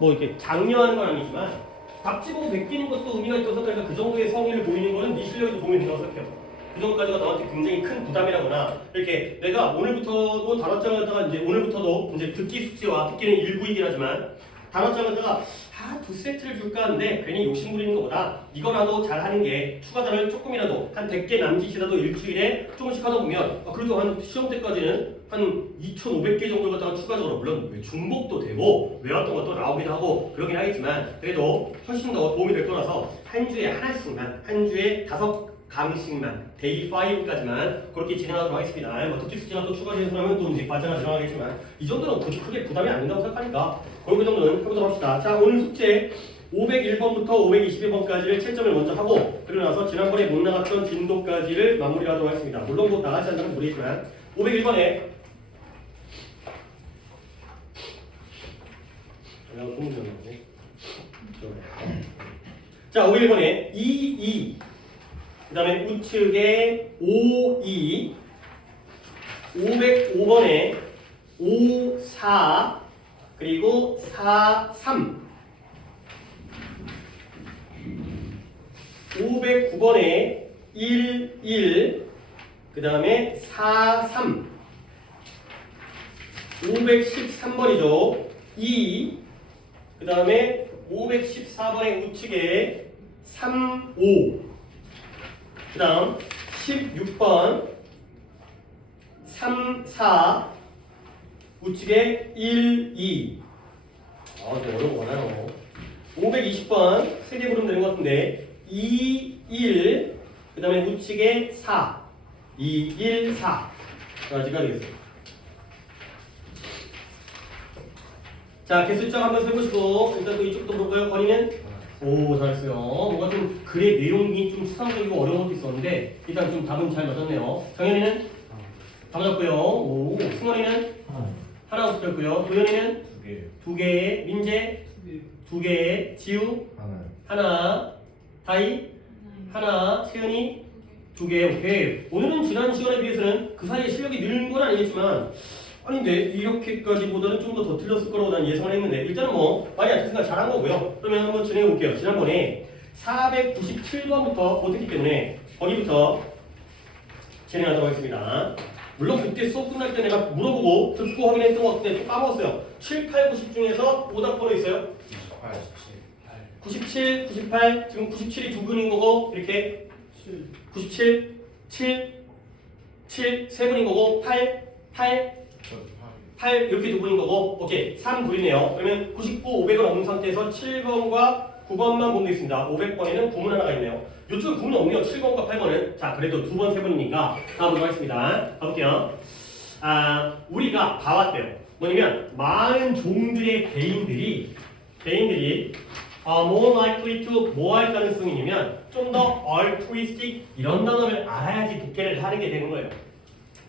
뭐 이렇게 장려하는 건 아니지만 답지 보고 베끼는 것도 의미가 있다고 생각하니까 그 정도의 성의를 보이는 거는 네 실력에도 도움이 된다고 생각해요. 그 정도까지가 너한테 굉장히 큰 부담이라거나 이렇게 내가 오늘부터도 단어장을 갖다가 이제 오늘부터도 이제 듣기 숙제와 듣기는 일부이긴 하지만 단어장을 갖다가 두 세트를 줄까 하는데 괜히 욕심 부리는 것보다 이거라도 잘하는 게 추가단을 조금이라도 한 100개 남짓이라도 일주일에 조금씩 하다 보면 그래도 한 시험 때까지는 한 2,500개 정도 갖다가 추가적으로 물론 중복도 되고 외웠던 것도 나오기도 하고 그러긴 하겠지만 그래도 훨씬 더 도움이 될 거라서 한 주에 하나씩만 한 주에 5강씩만 데이 5까지만 그렇게 진행하도록 하겠습니다. 뭐 듣기 숙제가 또 추가되는 사람은 또 이제 과제가 들어가겠지만 이 정도는 크게 부담이 안 된다고 생각하니까 그 정도는 해보도록 합시다. 자, 오늘 숙제 501번부터 521번까지를 채점을 먼저 하고 그러고 나서 지난번에 못 나갔던 진도까지를 마무리하도록 하겠습니다. 물론 뭐 나가지 않는 건 모르겠지만 501번에 자, 501번에 22 그 다음에 우측에 52 505번에 54 그리고 43 509번에 11 그 다음에 43 513번이죠 2 그 다음에 514번의 우측에 35 그 다음 16번 34 우측에 1, 2 좀 어려운 거 많아요. 520번 3개 부르면 되는 것 같은데 2, 1 그 다음에 우측에 4 2, 1, 4까지가 되겠어요. 자, 개수점 한번 세보시고 일단 또 이쪽도 볼까요? 건이는? 오, 잘했어요. 뭔가 좀 글의 내용이 좀 추상적이고 어려운 것도 있었는데 일단 좀 답은 잘 맞았네요. 정현이는? 다 맞았고요. 오, 승원이는? 하나 붙였고요. 도현이는? 2개. 민재? 2개. 지우? 하나. 다희? 하나. 채은이? 2개. 오케이. 오늘은 지난 시간에 비해서는 그 사이에 실력이 늘는 건 아니겠지만 아닌데 이렇게까지보다는 좀 더 틀렸을 거라고 난 예상을 했는데 일단은 뭐 많이 안 틀렸으니까 잘한 거고요. 그러면 한번 진행해 볼게요. 지난번에 497번부터 못했기 때문에 거기부터 진행하도록 하겠습니다. 물론 그때 수업 끝날 때 내가 물어보고 듣고 확인했던 것 같은데 좀 까먹었어요. 7, 8, 90 중에서 오답 번호 있어요? 97, 98 지금 97이 두 분인 거고 이렇게 97, 7, 7 세 분인 거고 8, 8 이렇게 두 분인 거고 오케이 3 둘이네요. 그러면 99, 500은 없는 상태에서 7번과 9번만 보면 되겠습니다. 500번에는 구문 하나가 있네요. 이쪽 구문 없네요. 7번과 8번은 자 그래도 두 번, 세 번이니까 가보도록 하겠습니다. 가볼게요. 우리가 봐왔대요. 뭐냐면 많은 종들의 개인들이 more likely to 뭐 할 가능성이냐면 좀 더 altruistic 이런 단어를 알아야지 독해를 하게 되는 거예요.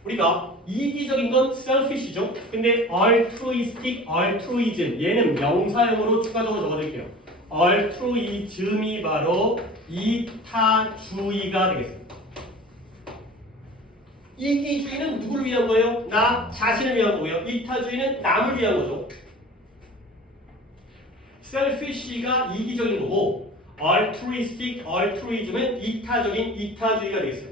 우리가 이기적인 건 selfish죠. 근데 altruistic, altruism 얘는 명사형으로 추가적으로 적어드릴게요. altruism이 바로 이타주의가 되겠습니다. 이기주의는 누구를 위한 거예요? 나 자신을 위한 거고요. 이타주의는 남을 위한 거죠. selfish가 이기적인 거고 altruistic, altruism은 이타적인 이타주의가 되겠어요.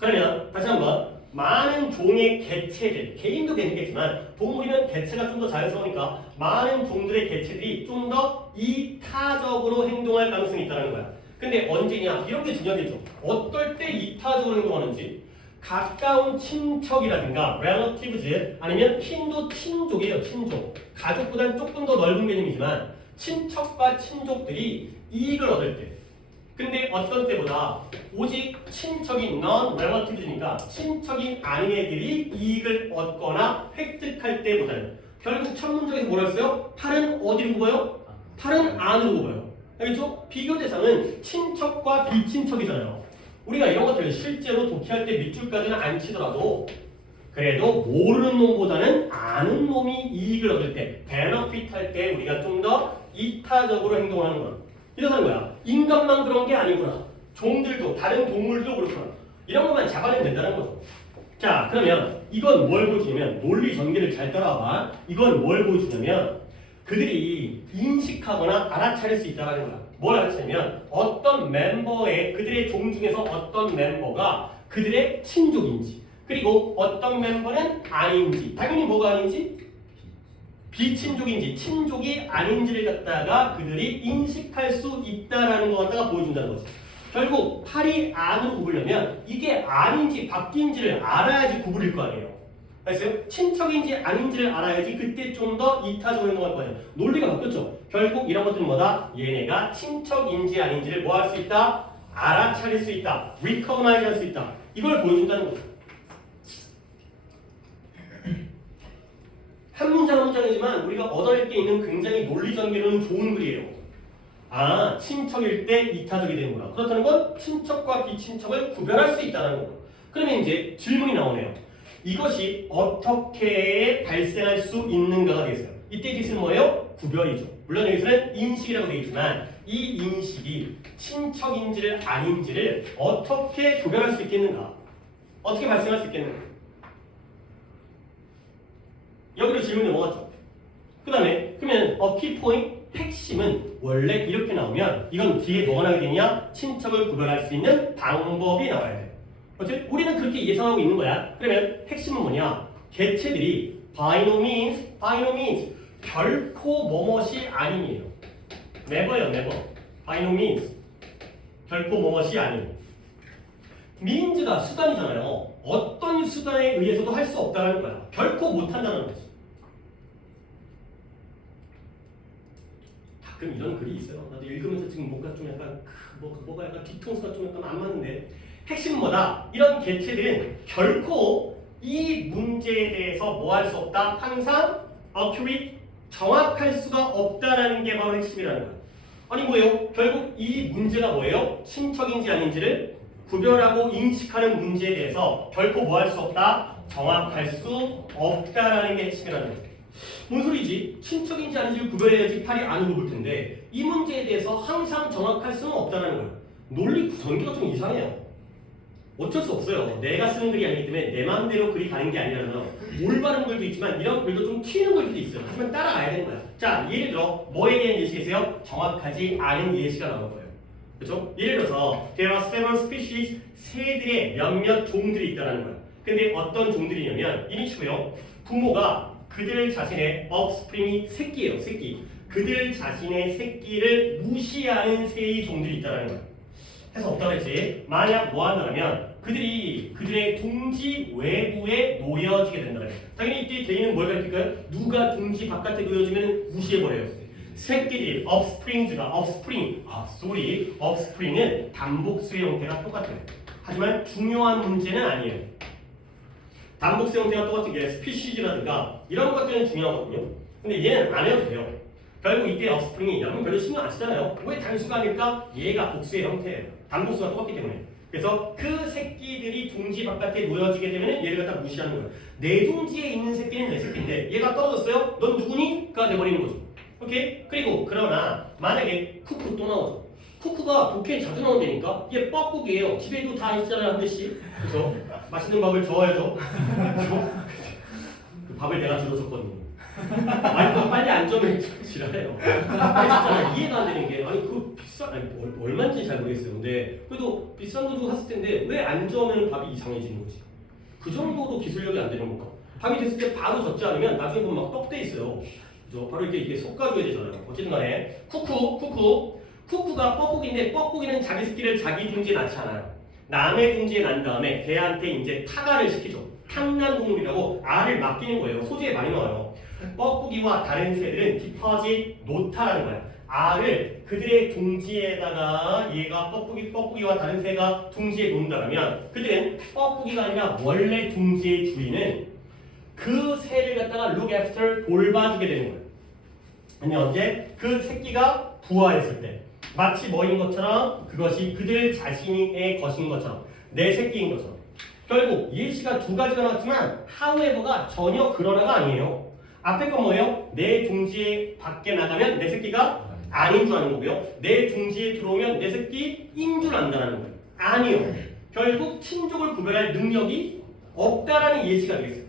그러면 다시 한번 많은 종의 개체들, 개인도 개인이겠지만 동물이면 개체가 좀 더 자연스러우니까 많은 종들의 개체들이 좀 더 이타적으로 행동할 가능성이 있다는 거야. 근데 언제냐? 이런 게 중요하겠죠. 어떨 때 이타적으로 행동하는지 가까운 친척이라든가 relatives 아니면 친도 친족이에요. 친족. 가족보다는 조금 더 넓은 개념이지만 친척과 친족들이 이익을 얻을 때 근데 어떤 때보다 오직 친척인 non-relative니까 친척이 아닌 애들이 이익을 얻거나 획득할 때보다는 결국 첫 문장에서 뭐라 했어요? 팔은 어디로 굽어요? 팔은 안으로 굽어요. 알겠죠? 비교 대상은 친척과 비친척이잖아요. 우리가 이런 것들을 실제로 독해할 때 밑줄까지는 안 치더라도 그래도 모르는 놈보다는 아는 놈이 이익을 얻을 때 benefit 할 때 우리가 좀 더 이타적으로 행동하는 거야. 이러는 거야. 인간만 그런 게 아니구나. 종들도 다른 동물도 그렇구나. 이런 것만 잡아내면 된다는 거죠. 자, 그러면 이건 뭘 보여주냐면 논리 전개를 잘 따라와봐. 이건 뭘 보여주냐면 그들이 인식하거나 알아차릴 수 있다는 거야. 뭘 알아차리면 어떤 멤버의 그들의 종 중에서 어떤 멤버가 그들의 친족인지 그리고 어떤 멤버는 아닌지 당연히 뭐가 아닌지 비친족인지 친족이 아닌지를 갖다가 그들이 인식할 수 있다라는 것 갖다가 보여준다는 거지. 결국 팔이 안으로 구부려면 이게 아닌지 바뀐지를 알아야지 구부릴 거 아니에요. 알겠어요? 친척인지 아닌지를 알아야지 그때 좀 더 이타적으로 행동할 거예요. 논리가 바뀌었죠. 결국 이런 것들은 뭐다? 얘네가 친척인지 아닌지를 뭐 할 수 있다? 알아차릴 수 있다. recognize 할 수 있다. 이걸 보여준다는 거죠. 한 문장 한 문장이지만 우리가 얻어낼 게 있는 굉장히 논리전개로는 좋은 글이에요. 아, 친척일 때 이타적이 되는구나. 그렇다는 건 친척과 비친척을 구별할 수 있다는 거고. 그러면 이제 질문이 나오네요. 이것이 어떻게 발생할 수 있는가가 되겠어요. 이때 뜻은 뭐예요? 구별이죠. 물론 여기서는 인식이라고 되어 있지만 이 인식이 친척인지를 아닌지를 어떻게 구별할 수 있겠는가? 어떻게 발생할 수 있겠는가? 여기로 질문이 넘어갔죠. 그 다음에 그러면 키포인트 핵심은 원래 이렇게 나오면 이건 뒤에 뭐가 나오게 되냐? 친척을 구별할 수 있는 방법이 나와야 돼. 어쨌든 우리는 그렇게 예상하고 있는 거야. 그러면 핵심은 뭐냐? 개체들이 by no means 결코 뭐뭇이 아님이에요. never요, never. by no means 결코 뭐뭇이 아님. means가 수단이잖아요. 어떤 수단에 의해서도 할 수 없다는 거야. 결코 못한다는 거지. 가끔 이런 글이 있어요. 나도 읽으면서 지금 뭔가 좀 약간 뭐가 약간 뒤통수가 좀 약간 안 맞는데 핵심은 뭐다? 이런 개체들은 결코 이 문제에 대해서 뭐 할 수 없다? 항상 accurate, 정확할 수가 없다라는 게 바로 핵심이라는 거야. 아니 뭐예요? 결국 이 문제가 뭐예요? 친척인지 아닌지를 구별하고 인식하는 문제에 대해서 결코 뭐 할 수 없다? 정확할 수 없다라는 게 핵심이라는 거죠. 뭔 소리지? 친척인지 아닌지를 구별해야지 팔이 안으로 볼 텐데 이 문제에 대해서 항상 정확할 수는 없다는 거예요. 논리 전개가 좀 이상해요. 어쩔 수 없어요. 내가 쓰는 글이 아니기 때문에 내 마음대로 글이 가는 게 아니라서 올바른 글도 있지만 이런 글도 좀 튀는 글도 있어요. 하지만 따라가야 되는 거야. 자, 예를 들어 뭐에 대한 예시겠어요? 정확하지 않은 예시가 나올 거예요. 그렇죠? 예를 들어서 there are several species, 새들의 몇몇 종들이 있다는 거야. 근데 어떤 종들이냐면 이미 치고요. 부모가 그들 자신의 offspring이 새끼예요. 새끼. 그들 자신의 새끼를 무시하는 새의 종들이 있다는 거야. 해서 없다고 했지. 만약 뭐 한다면 그들이 그들의 둥지 외부에 놓여지게 된다는 거야. 당연히 이때 대의는 뭘 가르칠까요? 누가 둥지 바깥에 놓여지면 무시해버려요. 새끼들이 offspring은 단복수의 형태가 똑같아요. 하지만 중요한 문제는 아니에요. 단복수 형태가 똑같은 게 스피시즈라든가 이런 것들은 중요하거든요. 근데 얘는 안 해도 돼요. 결국 이때 offspring이 여러분 별로 신경 안 쓰잖아요. 왜 단수가 아닐까? 얘가 복수의 형태예요. 단복수가 똑같기 때문에. 그래서 그 새끼들이 둥지 바깥에 놓여지게 되면 얘를 갖다 무시하는 거예요. 내 둥지에 있는 새끼는 내 새끼인데 얘가 떨어졌어요? 넌 누구니?가 돼버리는 거죠. 오케이? 그리고 그러나 만약에 쿠쿠 또 나오죠. 쿠쿠가 독해에 자주 나온다니까 얘 뻐꾸기예요. 집에도 다 있잖아요 한 대씩. 그래서 맛있는 밥을 줘야죠. 그 밥을 내가 들어줬거든요. 아니 그거 빨리 안 줘면 지랄해요. 진짜 이해가 안 되는 게 아니 그 비싼 아니 얼마인지 잘 모르겠어요. 근데 그래도 비싼 거 주고 샀을 텐데 왜 안 줘면 밥이 이상해지는 거지? 그 정도도 기술력이 안 되는 건가? 밥이 됐을 때 바로 젓지 않으면 나중에 보면 막 떡돼 있어요. 그죠? 바로 이렇게 섞어줘야 되잖아요. 어쨌든 간에 쿠쿠가 뻐꾸기인데 뻐꾸기는 자기 새끼를 자기 둥지에 낳지 않아요. 남의 둥지에 난 다음에 걔한테 이제 타가를 시키죠. 탕난동물이라고 알을 맡기는 거예요. 소재에 많이 나와요. 뻐꾸기와 다른 새들은 디퍼짓 놓다라는 거야. 알을 그들의 둥지에다가 얘가 뻐꾸기와 다른 새가 둥지에 놓는다면 그들은 뻐꾸기가 아니라 원래 둥지의 주인은 그 새를 갖다가 look after 돌봐주게 되는 거예요. 근데 언제? 그 새끼가 부화했을 때 마치 뭐인 것처럼 그것이 그들 자신의 것인 것처럼 내 새끼인 것처럼 결국 예시가 두 가지가 나왔지만 however가 전혀 그러나가 아니에요. 앞에 건 뭐예요? 내 둥지에 밖에 나가면 내 새끼가 아닌 줄 아는 거고요. 내 둥지에 들어오면 내 새끼인 줄 안다는 거예요. 아니요. 결국 친족을 구별할 능력이 없다라는 예시가 되겠어요.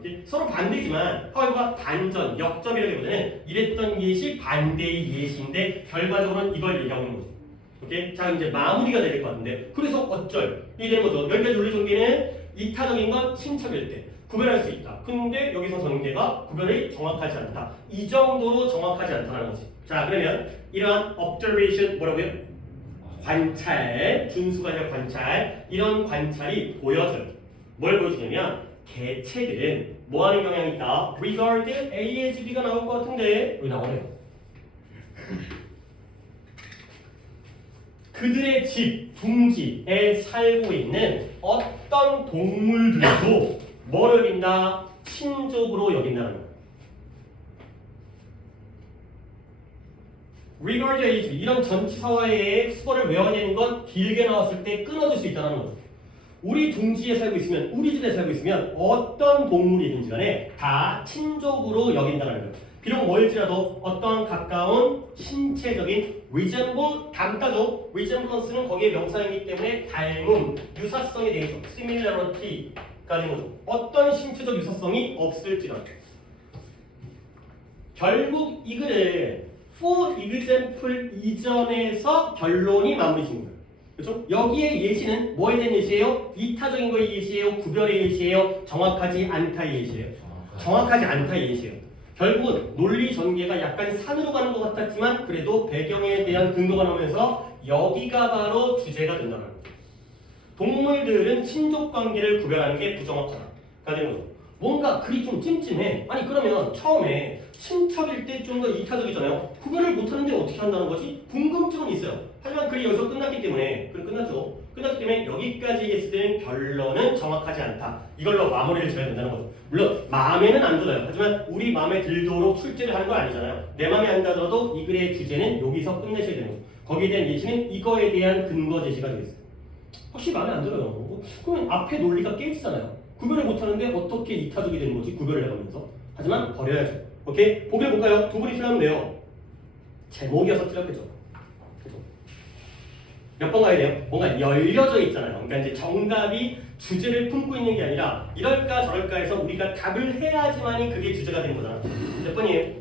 오케이? 서로 반대지만 however 반전, 역점이라기보다는 이랬던 예시 반대의 예시인데 결과적으로는 이걸 얘기하고 있는 거죠. 오케이? 자 이제 마무리가 될 것 같은데 그래서 어쩔 이 되는 거죠. 여기까지 논리 전개는 이타적인 건 친척일 때 구별할 수 있다. 근데 여기서 전개가 구별이 정확하지 않다. 이 정도로 정확하지 않다는 거지. 자 그러면 이러한 observation 뭐라고요? 관찰, 준수가 아니라 관찰. 이런 관찰이 보여줘요. 뭘 보여주냐면 개체들은 뭐 하는 경향이 있다? regard A as B가 나올 것 같은데 여기 나오네요. 그들의 집, 둥지에 살고 있는 어떤 동물들도 뭐를 여긴다? 친족으로 여긴다는 거예요. regard A as B 이런 전치사와의 수거를 외워야 되는 건 길게 나왔을 때 끊어질 수 있다는 거죠. 우리 둥지에 살고 있으면 우리 집에 살고 있으면 어떤 동물이든지 간에 다 친족으로 여긴다는 거예요. 비록 멀지라도 어떤 가까운 신체적인 resemble 닮다죠. resemblance는 거기에 명사이기 때문에 닮음, 유사성에 대해서 similarity가 되는 거죠. 어떤 신체적 유사성이 없을지라도 결국 이 글을 for example 이전에서 결론이 마무리 짓는 거예요. 그렇죠? 여기에 예시는 뭐에 대한 예시예요? 이타적인 거의 예시예요? 구별의 예시예요? 정확하지 않다의 예시예요? 정확하지 않다의 예시예요. 결국은 논리 전개가 약간 산으로 가는 것 같았지만 그래도 배경에 대한 근거가 나오면서 여기가 바로 주제가 된다는 거죠. 동물들은 친족 관계를 구별하는 게 부정확하다가 되는 거죠. 뭔가 글이 좀 찜찜해. 아니 그러면 처음에 친척일 때 좀 더 이타적이잖아요. 구별을 못하는데 어떻게 한다는 거지? 궁금증은 있어요. 하지만 글이 여기서 끝났기 때문에 끝났죠. 끝났기 때문에 여기까지 했을 때는 결론은 정확하지 않다. 이걸로 마무리를 지어야 된다는 거죠. 물론 마음에는 안 들어요. 하지만 우리 마음에 들도록 출제를 하는 건 아니잖아요. 내 마음에 안 들어도 이 글의 주제는 여기서 끝내셔야 되는 거죠. 거기에 대한 예시는 이거에 대한 근거 제시가 되겠어요. 혹시 마음에 안 들어요. 그러면 앞에 논리가 깨지잖아요. 구별을 못하는데 어떻게 이타적이 되는 거지? 구별을 해가면서. 하지만 버려야죠. 오케이? 보기를 볼까요? 두 분이 틀렸면 돼요. 제목이어서 틀렸겠죠. 몇 번 가야 돼요? 뭔가 열려져 있잖아요. 그러니까 이제 정답이 주제를 품고 있는 게 아니라 이럴까 저럴까 해서 우리가 답을 해야지만이 그게 주제가 되는 거잖아. 몇 번이에요?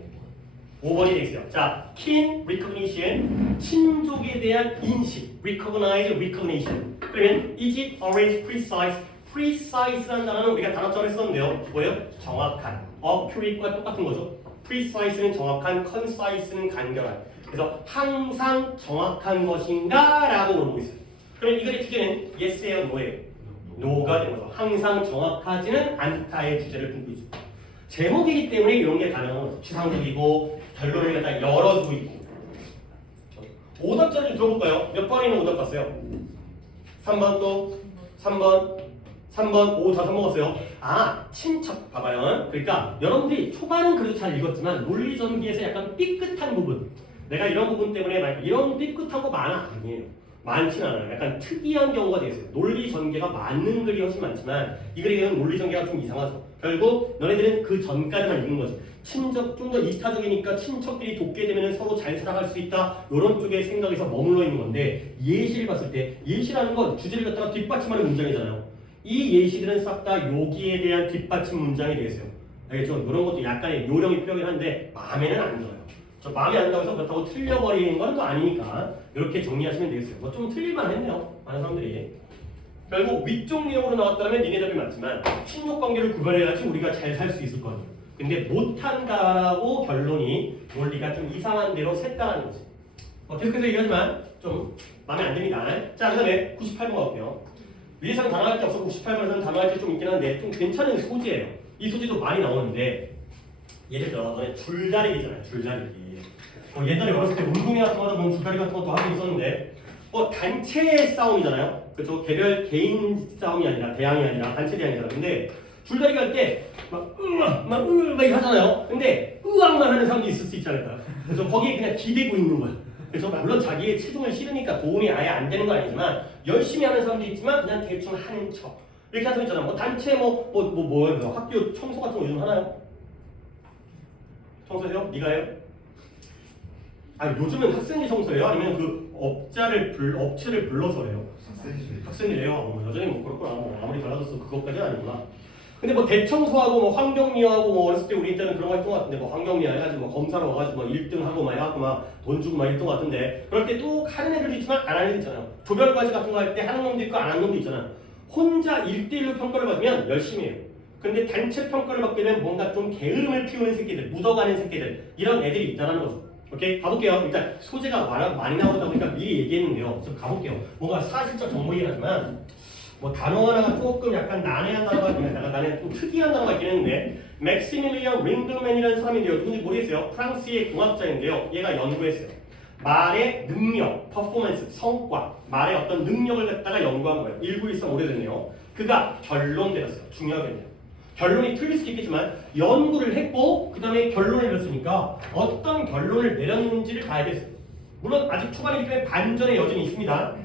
5번이 돼 있어요. 자, kin recognition, 친족에 대한 인식, recognize, recognition. 그러면 is it always precise? precise라는 단어는 우리가 단어처럼 했었는데요. 뭐예요? 정확한. accurate과 똑같은 거죠. precise는 정확한, concise는 간결한. 그래서 항상 정확한 것인가? 라고 물어보고 있어요. 그럼 이 글의 주제는 yes예요, no예요? no가 되는 거죠. 항상 정확하지는 않다의 주제를 품고 있죠. 제목이기 때문에 이런 게 가능한 거죠. 추상적이고 결론을 갖다 열어주고 있고. 오답자를 들어볼까요? 몇 번이나 오답 봤어요? 3번 또 3번 5 다 써먹었어요. 아 친척 봐봐요. 그러니까 여러분들이 초반은 그래도 잘 읽었지만 논리 전개에서 약간 삐끗한 부분 내가 이런 부분 때문에 이런 삐끗한 거 많아? 아니에요. 많진 않아요. 약간 특이한 경우가 되겠어요. 논리 전개가 맞는 글이 훨씬 많지만 이 글의 논리 전개가 좀 이상하죠. 결국 너네들은 그 전까지만 읽은 거지. 친척 좀 더 이타적이니까 친척끼리 돕게 되면 서로 잘 살아갈 수 있다. 이런 쪽의 생각에서 머물러 있는 건데 예시를 봤을 때 예시라는 건 주제를 갖다가 뒷받침하는 문장이잖아요. 이 예시들은 싹 다 여기에 대한 뒷받침 문장이 되겠어요. 알겠죠? 이런 것도 약간의 요령이 필요하긴 한데 마음에는 안 들어요. 저 마음에 안 들어서 그렇다고 틀려버리는 건 또 아니니까 이렇게 정리하시면 되겠어요. 뭐 좀 틀릴만 했네요. 많은 사람들이. 결국 위쪽 내용으로 나왔다면 니네 답이 맞지만 친족 관계를 구별해야지 우리가 잘 살 수 있을 거 아니에요. 근데 못한다라고 결론이 논리가 좀 이상한 대로 샜다는 거지. 계속해서 얘기하지만 좀 마음에 안 듭니다. 자, 그 다음에 98번 가볼게요. 위에서는 단어할 게 없어 98번에서는 단어할 게 좀 있긴 한데 좀 괜찮은 소재예요. 이 소재도 많이 나오는데 예를 들어 너네 줄다리기잖아요. 줄다리기. 옛날에 어렸을 때 운동회 같은 거 하다 보면 줄다리 같은 것도 하고 있었는데 단체 싸움이잖아요. 그렇죠? 개인 싸움이 아니라 대항이 아니라 단체 대항이잖아요. 근데 줄다리기 할 때 막 이렇게 하잖아요. 근데 으악만 하는 사람도 있을 수 있지 않을까? 그래서 거기에 그냥 기대고 있는 거야. 그래서 물론 자기의 체중을 실으니까 도움이 아예 안 되는 건 아니지만 열심히 하는 사람도 있지만 그냥 대충 하는 척 이렇게 하는 사람 있잖아. 뭐 단체 뭐예요? 학교 청소 같은 거 요즘 하나요? 청소해요? 네가 해요? 요즘은 학생이 청소해요? 아니면 그 업체를 불러서 해요? 학생이 해요. 여전히 뭐 그렇구나. 아무리 달라졌어 그것까지는 아니구나. 근데 뭐 대청소하고 뭐 환경미화하고 뭐 어렸을 때 우리 때는 그런 거 했던 것 같은데 뭐 환경미화 해가지고 뭐 검사로 와가지고 뭐 1등 하고 막 해갖고 막 돈 주고 막 이랬던 것 같은데 그럴 때 또 하는 애들도 있지만 안 하는 애들 있잖아요. 조별과제 같은 거 할 때 하는 놈도 있고 안 하는 놈도 있잖아요. 혼자 1대1로 평가를 받으면 열심히 해요. 근데 단체 평가를 받게 되면 뭔가 좀 게으름을 피우는 새끼들, 묻어가는 새끼들 이런 애들이 있다는 거죠. 오케이? 가볼게요. 일단 소재가 많이 나오다 보니까 미리 얘기했는데요. 좀 가볼게요. 뭔가 사실적 정보이긴 하지만 뭐 단어 하나가 조금 약간 난해한 단어가 난해 좀 특이한 단어가 있긴 했는데 맥시밀리언 링글맨이라는 사람인데요. 누군지 모르겠어요. 프랑스의 공학자인데요. 얘가 연구했어요. 말의 능력, 퍼포먼스, 성과, 말의 어떤 능력을 갖다가 연구한 거예요. 1913 오래됐네요. 그가 결론 내렸어요. 중요하겠네요. 결론이 틀릴 수도 있겠지만 연구를 했고 그 다음에 결론을 내렸으니까 어떤 결론을 내렸는지를 봐야겠어요. 물론 아직 초반이기 때문에 반전의 여전히 있습니다.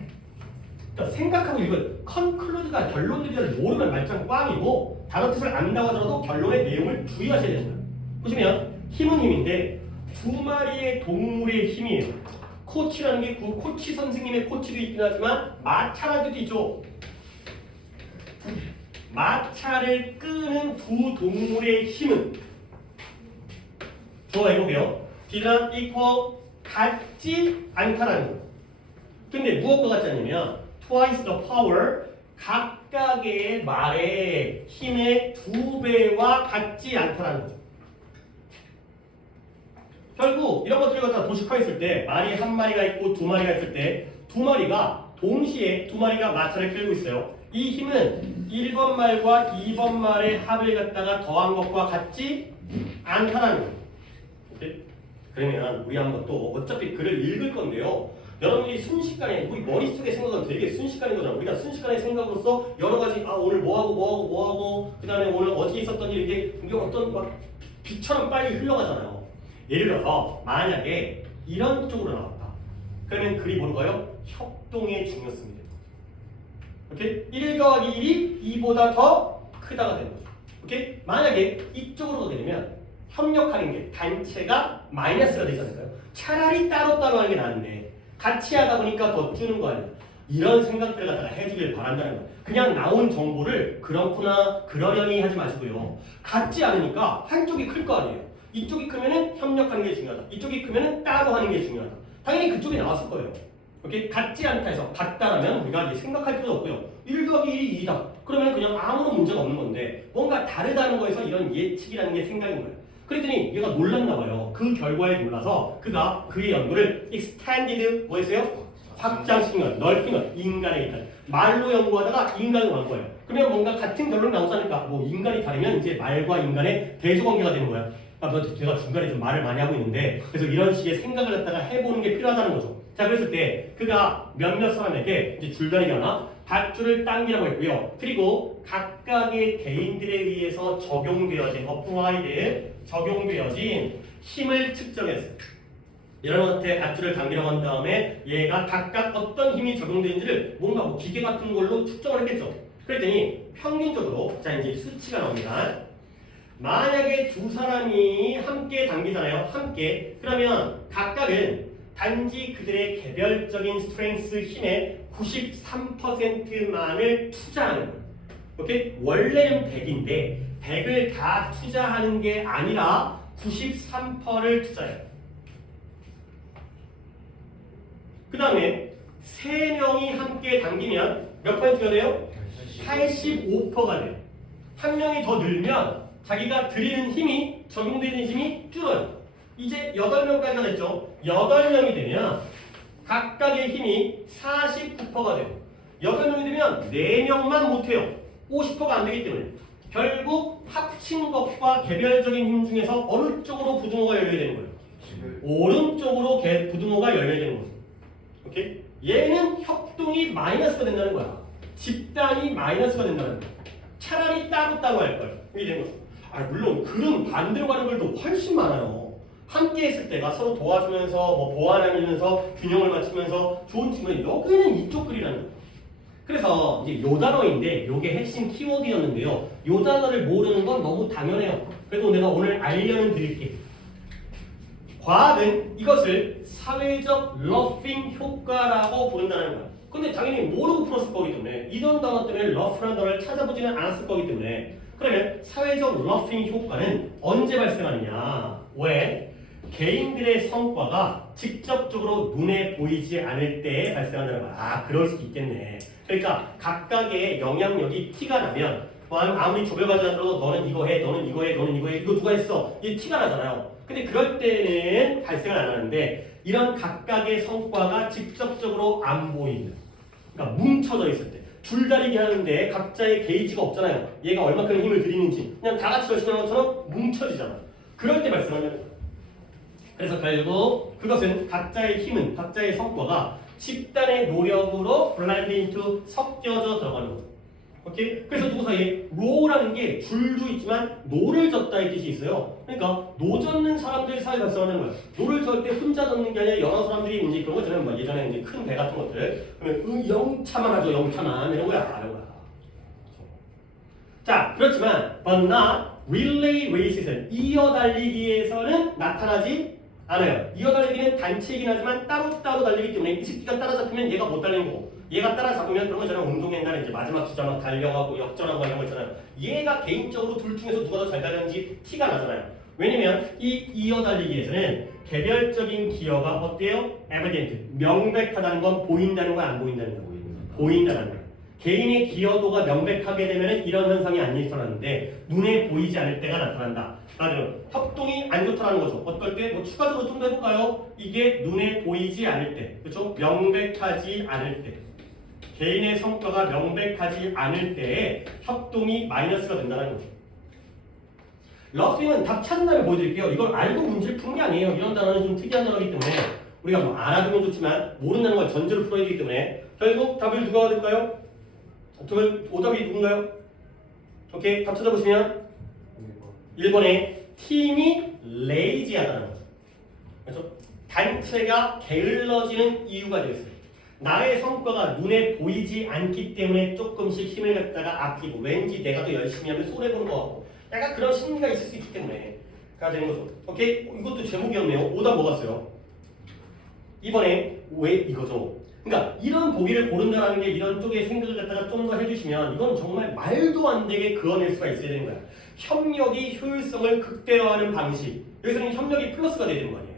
그러니까 생각하고 이건 컨클루드가 결론들을 모르면 말짱 꽝이고 단어 뜻을 안다고 하더라도 결론의 내용을 주의하셔야 됩니다. 보시면 힘은 힘인데 두 마리의 동물의 힘이에요. 코치라는 게 그 코치 선생님의 코치도 있긴 하지만 마차라는 뜻도 있죠. 마차를 끄는 두 동물의 힘은 저거 해볼게요. did not equal 같지 않다라는 거예요. 근데 무엇과 같지 않냐면 twice the power 각각의 말의 힘의 2배와 같지 않다라는 거죠. 결국 이런 것들을 갖다 도식화했을 때 말이 한 마리가 있고 두 마리가 있을 때 두 마리가 동시에 두 마리가 마차를 끌고 있어요. 이 힘은 1번 말과 2번 말의 합을 갖다가 더한 것과 같지 않다라는 거예요. 오케이? 그러면 우리 한번 또 어차피 글을 읽을 건데요. 여러분들이 순식간에 우리 머릿속에 생각은 되게 순식간인 거잖아. 우리가 순식간의 생각으로서 여러 가지 오늘 뭐하고 그 다음에 오늘 어디 있었던 일 이게 어떤 막 빛처럼 빨리 흘러가잖아요. 예를 들어서 만약에 이런 쪽으로 나왔다. 그러면 글이 뭔가요? 협동의 중요성이 되는 거죠. 오케이? 1 더하기 1이 2보다 더 크다가 되는 거죠. 오케이? 만약에 이쪽으로 가게 되면 협력하는 게 단체가 마이너스가 되지 않을까요? 차라리 따로따로 하는 게 낫네. 같이 하다 보니까 더 주는 거 아니야. 이런 생각들을 갖다가 해주길 바란다는 거예요. 그냥 나온 정보를 그렇구나 그러려니 하지 마시고요. 같지 않으니까 한쪽이 클 거 아니에요. 이쪽이 크면은 협력하는 게 중요하다. 이쪽이 크면은 따로 하는 게 중요하다. 당연히 그쪽이 나왔을 거예요. 오케이? 같지 않다 해서 같다라면 우리가 이제 생각할 필요 없고요. 1 더하기 1이 2다. 그러면 그냥 아무런 문제가 없는 건데 뭔가 다르다는 거에서 이런 예측이라는 게 생각인 거예요. 그랬더니 얘가 놀랐나 봐요. 그 결과에 놀라서 그가 그의 연구를 extended 뭐였어요? 확장시킨 거예요. 넓힌 거예요. 인간의 일단 말로 연구하다가 인간으로 간 거예요. 그러면 뭔가 같은 결론이 나오지 않을까? 뭐 인간이 다르면 이제 말과 인간의 대조관계가 되는 거예요. 제가 중간에 좀 말을 많이 하고 있는데 그래서 이런 식의 생각을 갖다가 해보는 게 필요하다는 거죠. 자, 그랬을 때 그가 몇몇 사람에게 이제 줄다리기나 밧줄을 당기라고 했고요. 그리고 각각의 개인들에 의해서 적용되어진 적용되어진 힘을 측정했어요. 여러분한테 밧줄을 당기라고 한 다음에 얘가 각각 어떤 힘이 적용되는지를 뭔가 뭐 기계 같은 걸로 측정을 했겠죠. 그랬더니 평균적으로 자 이제 수치가 나옵니다. 만약에 두 사람이 함께 당기잖아요. 함께. 그러면 각각은 단지 그들의 개별적인 스트렝스 힘의 93%만을 투자하는 거예요. 오케이? 원래는 100인데 100을 다 투자하는 게 아니라 93%를 투자해요. 그 다음에 3명이 함께 당기면 몇 퍼센트가 돼요? 85%가 돼요. 한 명이 더 늘면 자기가 드리는 힘이 적용되는 힘이 줄어요. 이제 8명까지가 됐죠. 8명이 되면 각각의 힘이 49%가 돼요. 8명이 되면 4명만 못해요. 50%가 안 되기 때문에 결국 합친 것과 개별적인 힘 중에서 어느 쪽으로 부등호가 열려야 되는 거예요? 오른쪽으로 부등호가 열려야 되는 거죠. 오케이? 얘는 협동이 마이너스가 된다는 거야. 집단이 마이너스가 된다는 거야. 차라리 따로 할 걸. 이게 되는 거죠. 물론 글은 반대로 가는 글도 훨씬 많아요. 함께 했을 때가 서로 도와주면서 뭐 보완하면서 균형을 맞추면서 좋은 친구는 여기는 이쪽 글이라는 거예요. 그래서 이제 요 단어인데 요게 핵심 키워드였는데요. 요 단어를 모르는 건 너무 당연해요. 그래도 내가 오늘 알려는 드릴게. 과학은 이것을 사회적 러핑 효과라고 부른다는 거야. 근데 당연히 모르고 풀었을 거기 때문에 이런 단어 때문에 러프라는 단어를 찾아보지는 않았을 거기 때문에 그러면 사회적 러핑 효과는 언제 발생하느냐? 왜? 개인들의 성과가 직접적으로 눈에 보이지 않을 때 발생한다는 거야. 아, 그럴 수도 있겠네. 그러니까 각각의 영향력이 티가 나면 아무리 조별과제 하더라도 너는 이거 해, 너는 이거 해, 너는 이거 해. 이거 누가 했어? 이게 티가 나잖아요. 근데 그럴 때는 발생을 안 하는데 이런 각각의 성과가 직접적으로 안 보이는, 그러니까 뭉쳐져 있을 때 줄다리기 하는데 각자의 게이지가 없잖아요. 얘가 얼마큼 힘을 들이는지 그냥 다 같이 열심히 하는 것처럼 뭉쳐지잖아. 그럴 때 발생하는 거예요. 그래서 결국 그것은 각자의 힘은, 각자의 성과가 집단의 노력으로 블라인드 인투 섞여져 들어가는 거죠. 오케이? 그래서 누구 사이에 로라는 게 줄도 있지만 노를 젓다의 뜻이 있어요. 그러니까 노 젓는 사람들 사이에 발생하는 거예요. 노를 젓을 때 혼자 젓는 게 아니라 여러 사람들이 이제 그런 거잖아요. 뭐 예전에 이제 큰 배 같은 것들 그러면 영차만 하죠. 영차만 이런 거야. 이런 거야. 자, 그렇지만 but not relay race는 이어달리기에서는 나타나지 않아요. 이어달리기는 단체이긴 하지만 따로따로 달리기 때문에 이 새끼가 따라잡히면 얘가 못 달리는 거고 얘가 따라잡으면 그런 거잖아요. 운동 옛날에 이제 마지막 주자막 달려가고 역전하고 이런 거 있잖아요. 얘가 개인적으로 둘 중에서 누가 더 잘 달렸는지 티가 나잖아요. 왜냐면 이 이어달리기에서는 개별적인 기여가 어때요? evident, 명백하다는 건 보인다는 건 안 보인다는 거. 보인다는 거. 개인의 기여도가 명백하게 되면 이런 현상이 안 일어나는데 눈에 보이지 않을 때가 나타난다. 맞아요. 협동이 안 좋다는 거죠. 어떨 때? 뭐 추가적으로 좀 더 해볼까요? 이게 눈에 보이지 않을 때, 그렇죠? 명백하지 않을 때, 개인의 성과가 명백하지 않을 때에 협동이 마이너스가 된다는 거죠. 러핑은 답 찾은 다음에 보여드릴게요. 이걸 알고 문제를 푸는 게 아니에요. 이런 단어는 좀 특이한 단어이기 때문에 우리가 뭐 알아두면 좋지만 모른다는 걸 전제로 풀어야 되기 때문에 결국 답을 누가 얻을까요? 오답이 누군가요? 오케이, 답 찾아보시면 1번에 팀이 레이지하다는 거죠. 그렇죠? 단체가 게을러지는 이유가 되겠어요. 나의 성과가 눈에 보이지 않기 때문에 조금씩 힘을 갖다가 아끼고 왠지 내가 더 열심히 하면 손해보는 것 같고 약간 그런 심리가 있을 수 있기 때문에 가 되는 거죠. 오케이? 이것도 제목이었네요. 오답 뭐갔어요? 이번에 왜 이거죠? 그러니까 이런 보기를 고른다는 게 이런 쪽의 생각을 갖다가 좀 더 해주시면 이건 정말 말도 안 되게 그어낼 수가 있어야 되는 거야. 협력이 효율성을 극대화하는 방식. 여기서는 협력이 플러스가 돼야 되는 거 아니에요.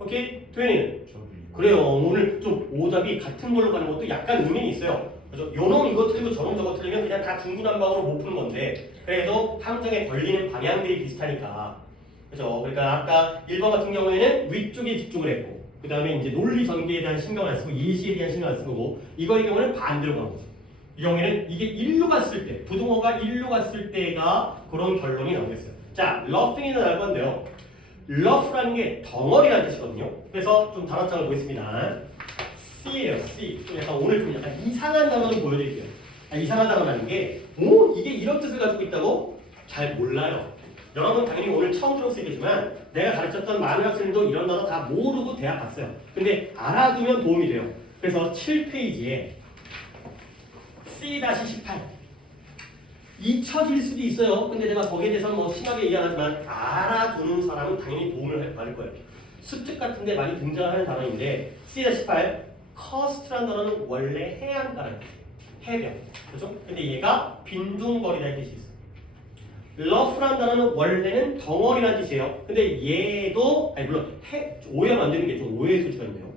오케이? 도현이는? 그래요. 오늘 좀 오답이 같은 걸로 가는 것도 약간 의미는 있어요. 그래서 요놈 이거 틀리고 저놈 저거 틀리면 그냥 다 중구난방으로 못 푸는 건데 그래도 함정에 걸리는 방향들이 비슷하니까. 그죠? 그러니까 아까 1번 같은 경우에는 위쪽에 집중을 했고 그 다음에 이제 논리 전개에 대한 신경을 안 쓰고 예시에 대한 신경을 안 쓰고 이거의 경우는 반대로 간 거죠. 이 경우에는 이게 일로 갔을 때 부등호가 일로 갔을 때가 그런 결론이 나오겠어요. 자, 러핑이는 알 건데요. 러프라는 게 덩어리라는 뜻이거든요. 그래서 좀 단어장을 보겠습니다. C예요, C. 좀 약간 오늘 좀 약간 이상한 단어를 보여드릴게요. 이상한 단어라는 게, 이게 이런 뜻을 가지고 있다고? 잘 몰라요. 여러분 당연히 오늘 처음 들었을 거지만 내가 가르쳤던 많은 학생들도 이런 단어 다 모르고 대학 갔어요. 근데 알아두면 도움이 돼요. 그래서 7페이지에 C-18 잊혀질 수도 있어요. 근데 내가 거기에 대해서는 뭐 심하게 얘기하지만 알아두는 사람은 당연히 도움을 받을 거예요. 수특 같은 데 많이 등장하는 단어인데 C-18 커스트라는 단어는 원래 해안가라는 뜻이에요. 해변. 그렇죠? 근데 얘가 빈둥거리다는 뜻이 있어요. 러프라는 단어는 원래는 덩어리라는 뜻이에요. 근데 얘도 물론 오해하면 안 되는 게 좀 오해의 소지가 있네요.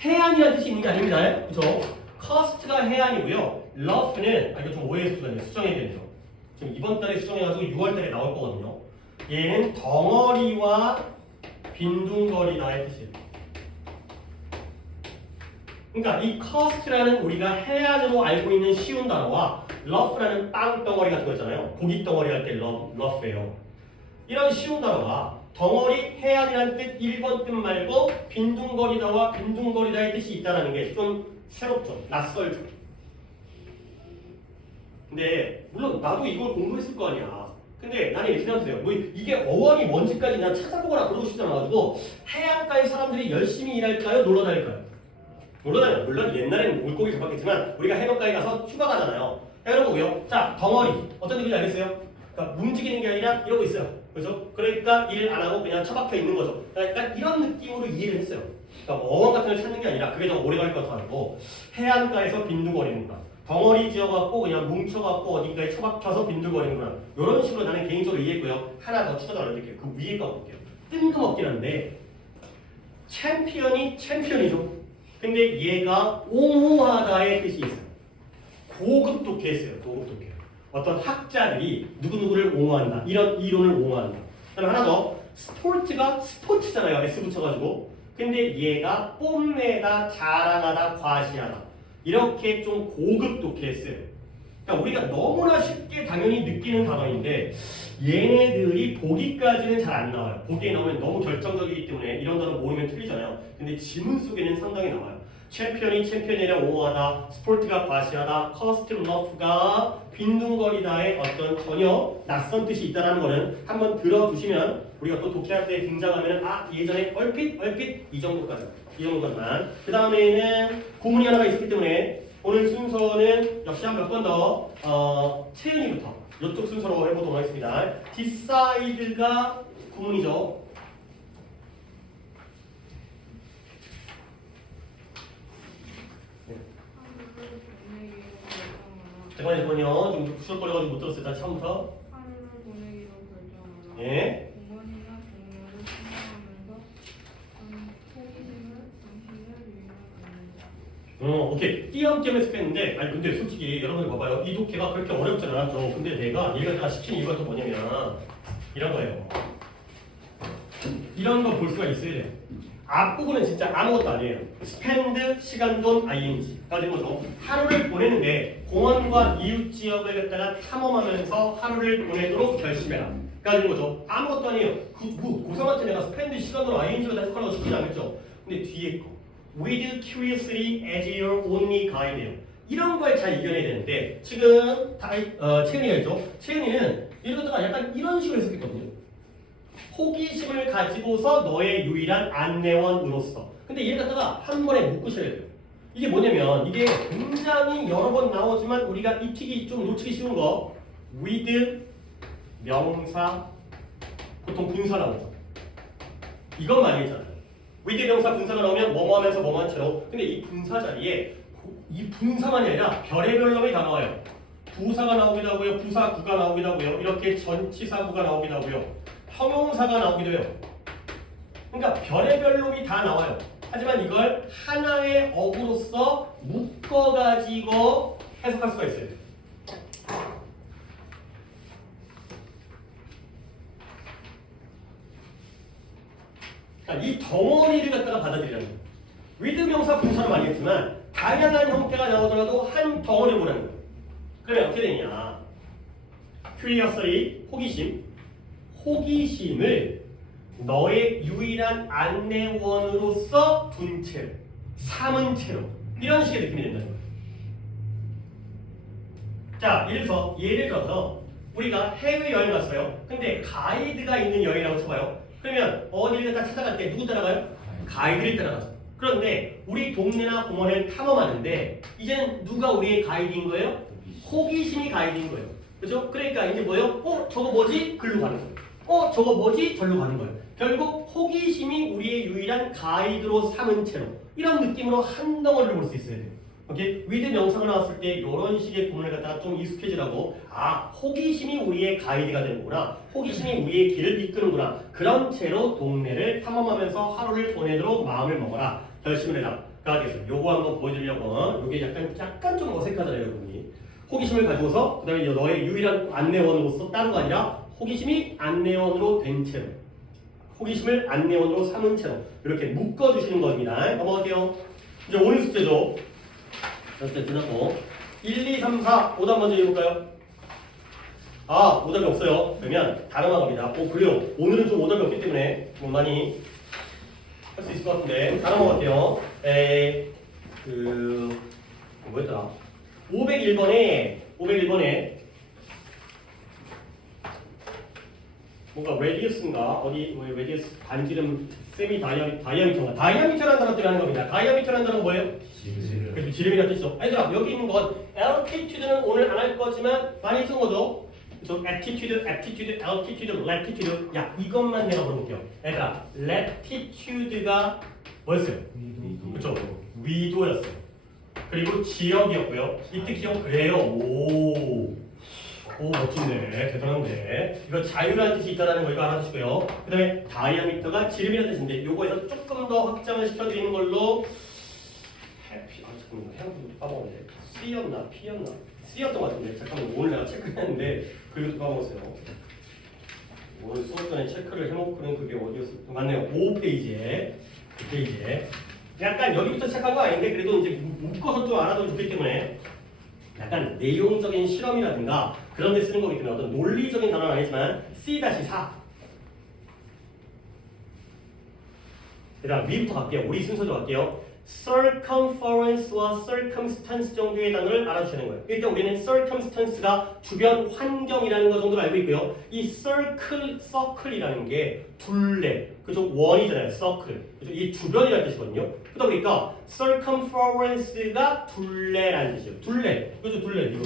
해안이라는 뜻이 있는 게 아닙니다. 그렇죠? 커스트가 해안이고요. 러프는 이거 좀 오해의 소지가 있네요. 수정해야 되네요. 지금 이번 달에 수정해가지고 6월 달에 나올 거거든요. 얘는 덩어리와 빈둥거리다의 뜻이에요. 그러니까 이 커스트라는 우리가 해안으로 알고 있는 쉬운 단어와 러프라는 빵 덩어리 같은 거 있잖아요. 고기 덩어리 할 때 러프예요. 이런 쉬운 단어가 덩어리 해안이라는 뜻 1번 뜻 말고 빈둥거리다와 빈둥거리다의 뜻이 있다는 게 좀 새롭죠. 낯설죠. 근데 물론 나도 이걸 공부했을 거 아니야. 근데 나는 이렇게 생각해요. 뭐 이게 어원이 뭔지까지 난 찾아보거나 그러고 싶지 않아가지고 해안가의 사람들이 열심히 일할까요? 놀러 다닐까요? 놀러 다녀요. 물론 옛날에는 물고기 잡았겠지만 우리가 해변가에 가서 휴가 가잖아요. 해변고요. 자, 덩어리. 어떤 느낌인지 알겠어요? 그러니까 움직이는 게 아니라 이러고 있어요. 그렇죠? 그러니까 일 안 하고 그냥 처박혀 있는 거죠. 그러니까 이런 느낌으로 이해를 했어요. 그러니까 어원 같은 걸 찾는 게 아니라 그게 더 오래 걸릴 것 같아가지고 해안가에서 빈둥거리는 것. 덩어리 지어갖고 그냥 뭉쳐갖고 어딘가에 처박혀서 빈들거리는구나. 이런 식으로 나는 개인적으로 이해했고요. 하나 더 추가로 알려드릴게요. 그 위에 거 볼게요. 뜬금없긴 한데 챔피언이 챔피언이죠. 근데 얘가 옹호하다의 뜻이 있어요. 고급독해 했어요. 고급독해. 어떤 학자들이 누구누구를 옹호한다. 이런 이론을 옹호한다. 그다음 하나 더. 스포츠가 스포츠잖아요. S 붙여가지고. 근데 얘가 뽐내다, 자랑하다, 과시하다. 이렇게 좀 고급독해 했어요. 그러니까 우리가 너무나 쉽게 당연히 느끼는 단어인데 얘네들이 보기까지는 잘 안 나와요. 보기에 나오면 너무 결정적이기 때문에 이런 단어 모르면 틀리잖아요. 근데 지문 속에는 상당히 나와요. 챔피언이 챔피언이라 옹호하다, 스포츠가 과시하다, 커스텀 러프가 빈둥거리다의 어떤 전혀 낯선 뜻이 있다는 거는 한번 들어두시면 우리가 또 독해할 때 등장하면 아 예전에 얼핏 이 정도까지만 그 다음에는 구문이 하나가 있었기 때문에 오늘 순서는 역시 한 몇 번 더 채은이부터 이쪽 순서로 해보도록 하겠습니다. decide가 구문이죠. 잠깐만요. 좀 수석거려가지고 못 들었어요. 다시 처음부터. 하루를 보내기로 결정하라. 예. 공원이나 동료를 생각하면서 호기심을 당신을 유인하는 오케이. 띄엄띄엄 했었는데 아니 근데 솔직히 여러분들 봐봐요. 이 독해가 그렇게 어렵진 않았죠. 근데 내가 얘가 시킨 이유가 또 뭐냐면 이런 거예요. 이런 거 볼 수가 있어야 돼요. 앞부분은 진짜 아무것도 아니에요. spend, 시간, 돈, ing. 가지고 뭐 하루를 보내는데 공원과 이웃 지역을 갖다가 탐험하면서 하루를 보내도록 결심해라. 가지고 거죠. 아무것도 아니에요. 고상한테 내가 spend, 시간, 돈, ing를 다 섞어라고 시키지 않겠죠. 근데 뒤에 거 with curiously as your only guide예요. 이런 걸 잘 이겨내야 되는데 지금 채은이가 있죠. 채은이는 이런 것다가 약간 이런 식으로 해석했거든요. 호기심을 가지고서 너의 유일한 안내원으로서. 근데 얘를 갖다가 한 번에 묶으셔야 돼요. 이게 뭐냐면 이게 굉장히 여러 번 나오지만 우리가 익히기 좀 놓치기 쉬운 거 with 명사 보통 분사 나오죠. 이건 많이 했잖아요. with 명사 분사가 나오면 뭐뭐 하면서 뭐뭐 한 채로. 근데 이 분사 자리에 이 분사만이 아니라 별의별 놈이 다 나와요. 부사가 나오기도 하고요. 부사구가 나오기도 하고요. 이렇게 전치사구가 나오기도 하고요. 형용사가 나오기도 해요. 그러니까 별의별 놈이 다 나와요. 하지만 이걸 하나의 어구로서 묶어가지고 해석할 수가 있어요. 그러니까 이 덩어리를 갖다가 받아들이라는 거예요. with 명사 분사로 많이 했지만 다양한 형태가 나오더라도 한 덩어리를 보라는 거예요. 그러면 어떻게 되냐? curiosity, 호기심을 너의 유일한 안내원으로서 둔 채로, 삼은 채로 이런 식의 느낌이 된다는 거예요. 자, 예를 들어서 우리가 해외여행 갔어요. 근데 가이드가 있는 여행이라고 쳐봐요. 그러면 어디를 갖다 찾아갈 때 누구 따라가요? 가이드를 따라가죠. 그런데 우리 동네나 공원을 탐험하는데 이제는 누가 우리의 가이드인 거예요? 호기심이 가이드인 거예요. 그렇죠? 그러니까 이제 뭐예요? 저거 뭐지? 글로 가는 거예요. 저거 뭐지? 절로 가는 거예요. 결국 호기심이 우리의 유일한 가이드로 삼은 채로 이런 느낌으로 한 덩어리를 볼 수 있어야 돼요. 오케이? with 명사가 나왔을 때 이런 식의 구문을 갖다가 좀 익숙해지라고 호기심이 우리의 가이드가 되는구나. 호기심이 우리의 길을 이끄는구나. 그런 채로 동네를 탐험하면서 하루를 보내도록 마음을 먹어라. 결심을 해라. 가 되겠어요. 요거 한번 보여드리려고 요게 약간 좀 어색하잖아요, 여러분이. 호기심을 가지고서 그 다음에 너의 유일한 안내원으로서 다른 거 아니라 호기심이 안내원으로 된 채로 호기심을 안내원으로 삼은 채로 이렇게 묶어주시는 겁니다. 넘어갈게요. 이제 오늘 숙제죠. 숙제 끝났고 1, 2, 3, 4 오답 먼저 읽어볼까요? 오답이 없어요. 그러면 다 넘어갑니다. 그래요. 오늘은 좀 오답이 없기 때문에 뭐 많이 할 수 있을 것 같은데 다 넘어갈게요. 뭐였더라? 501번에 뭔가 radius인가 radius 반지름 세미 다이아미터인가 다이아미터라는 단어 때문에 하는 겁니다. 다이아미터라는 단어는 뭐예요? 그래서 지름이라는 뜻이죠. 얘들아 여기 있는 건 altitude는 오늘 안 할 거지만 많이 쓴 거죠. 그래서 attitude, altitude, latitude 야 이것만 내가 물어볼게요. 얘들아 latitude가 뭐였어요? 그렇죠. 위도였어요. 그리고 지역이었고요. 이때 기억 그래요. 오, 멋진데, 대단한데. 이거 자유라는 뜻이 있다는 거 이거 알아주시고요. 그 다음에 다이아미터가 지름이라는 뜻인데 요거에서 조금 더 확장을 시켜드리는 걸로 해피, 잠깐만, 해양도 까먹었네. C였나 P였나? C였던 것 같은데 잠깐만 오늘 내가 체크했는데 그것도 까먹었어요. 오늘 수업 전에 체크를 해놓고는 그게 어디였어? 맞네요. 5페이지에 그 페이지에 약간 여기부터 시작한 거 아닌데 그래도 이제 묶어서 좀 알아두면 좋기 때문에 약간 내용적인 실험이라든가 그런 데 쓰는 거기 때문에 어떤 논리적인 단어는 아니지만 C-4 그다음 위부터 갈게요. 우리 순서대로 갈게요. circumference와 circumstance 정도의 단어를 알아주시는 거예요. 일단 우리는 circumstance가 주변 환경이라는 것 정도를 알고 있고요. 이 circle이라는 게 둘레, 그죠? 원이잖아요. circle, 그죠? 이 주변이라는 뜻이거든요. 그러다 보니까 circumference가 둘레라는 뜻이에요. 둘레, 그죠? 둘레 이거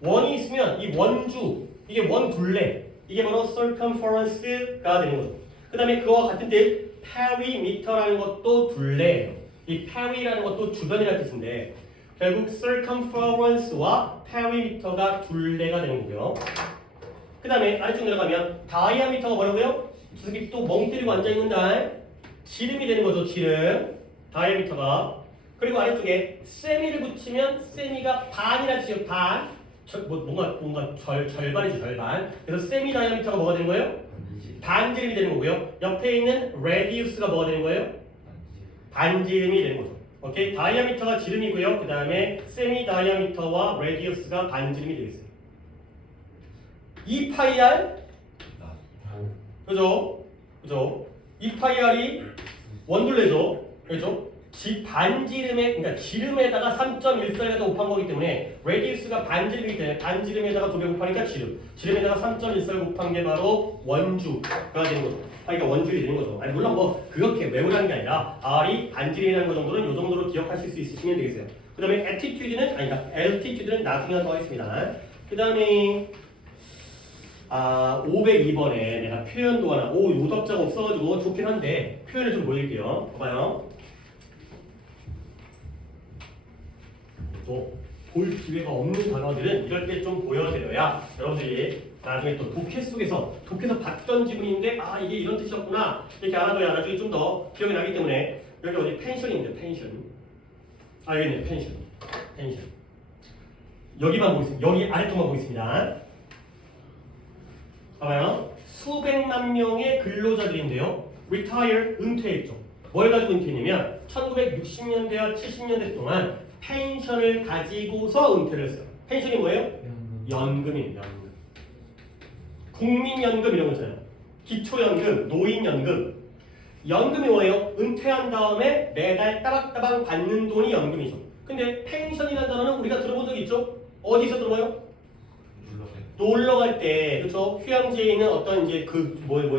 원이 있으면 이 원주, 이게 원 둘레, 이게 바로 circumference가 되는 거죠. 그 다음에 그와 같은 뜻 perimeter라는 것도 둘레예요. 이 peri라는 것도 주변이라는 뜻인데 결국 circumference와 perimeter가 둘레가 되는 거고요. 그 다음에 아래쪽 내려가면 diameter가 뭐라고요? 저 새끼 또 멍 때리고 앉아있는다. 지름이 되는 거죠. 지름. diameter가. 그리고 아래쪽에 semi를 붙이면 semi가 반이라는 뜻이에요. 반. 뭔가 절반이죠. 절반. 그래서 semi diameter가 뭐가 되는 거예요? 반지름이 되는 거고요. 옆에 있는 radius가 뭐가 되는 거예요? 반지름이 되는 거죠. 오케이? 다이아미터가 지름이고요. 그 다음에 세미 다이아미터와 radius가 반지름이 되겠어요. 2파이R 그죠? 그죠? 2파이R이 원둘레죠. 그죠? 반지름에 그러니까 지름에다가 3.14를 곱한 거기 때문에 radius가 반지름이 돼. 반지름에다가 2배 곱하니까 지름에다가 3.14를 곱한 게 바로 원주가 되는 거죠. 그러니까 원줄이 되는 거죠. 아니 물론 뭐 그렇게 외우라는 게 아니라 R이 반지름이라는 거 정도는 이 정도로 기억하실 수 있으시면 되겠어요. 그 다음에 altitude는 나중에 더 하겠습니다. 그 다음에 502번에 내가 표현도 하나 요답자가 없어가지고 좋긴 한데 표현을 좀 보여드릴게요. 봐봐요. 또 볼 기회가 없는 단어들은 이럴 때 좀 보여드려야 여러분들이 나중에 또 독해에서 봤던 지문인데 이게 이런 뜻이었구나 이렇게 알아둬야 나중에 좀 더 기억이 나기 때문에 여기 어디 펜션인데 펜션 여기 있네 펜션 여기만 보겠습니다. 여기 아래쪽만 보겠습니다. 봐봐요. 수백만 명의 근로자들인데요. retire 은퇴했죠. 뭘 가지고 은퇴했냐면 1960년대와 70년대 동안 펜션을 가지고서 은퇴를 했어요. 펜션이 뭐예요? 연금입니다. 연금. 국민연금 이런 거잖아요. 기초연금, 노인연금. 연금이 뭐예요? 은퇴한 다음에 매달 따박따박 받는 돈이 연금이죠. 근데 펜션이라는 단어는 우리가 들어본 적 있죠? 어디서 들어봐요? 놀러 갈 때, 그렇죠? 휴양지에 있는 어떤 이제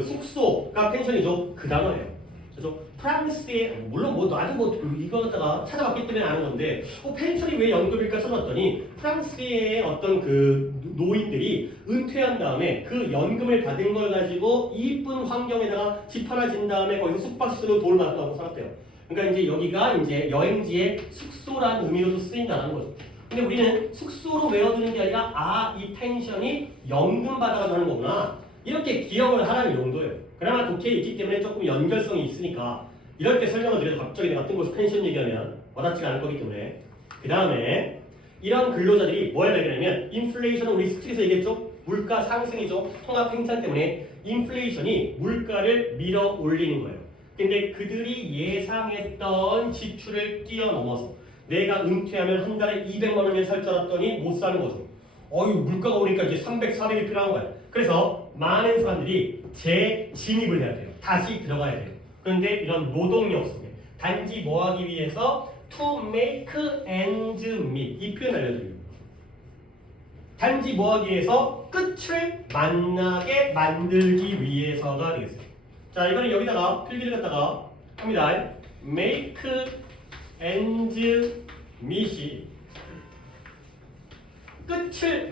숙소가 펜션이죠. 그 단어예요. 그래서 프랑스에 물론 나도 이거 갖다가 찾아봤기 때문에 아는 건데 펜션이 왜 연금일까 써봤더니 프랑스의 어떤 그 노인들이 은퇴한 다음에 그 연금을 받은 걸 가지고 이쁜 환경에다가 집 하나 진 다음에 거기서 숙박시설로 돈을 받았다고 살았대요. 그러니까 이제 여기가 이제 여행지의 숙소라는 의미로도 쓰인다는 거죠. 근데 우리는 숙소로 외워두는 게 아니라 이 펜션이 연금 받아가지고 하는 거구나 이렇게 기억을 하라는 용도예요. 그나마 독해에 있기 때문에 조금 연결성이 있으니까 이럴 때 설명을 드려도 갑자기 내가 뜬곳에서 펜션 얘기하면 와닿지가 않을 거기 때문에 그 다음에 이런 근로자들이 뭘 발견하면 인플레이션은 우리 스트에서 얘기했죠? 물가 상승이죠. 통합 행상 때문에 인플레이션이 물가를 밀어 올리는 거예요. 근데 그들이 예상했던 지출을 뛰어넘어서 내가 은퇴하면 한 달에 200만 원을 살 줄 알았더니 못 사는 거죠. 물가가 오니까 이제 300, 400이 필요한 거예요. 그래서 많은 사람들이 재진입을 해야 돼요. 다시 들어가야 돼요. 그런데 이런 노동력 속에 단지 뭐 하기 위해서 to make ends meet 이 표현 알려드립니다. 단지 뭐 하기 위해서 끝을 만나게 만들기 위해서가 되겠어요. 자 이거는 여기다가 필기를 갖다가 합니다. make ends meet이 끝을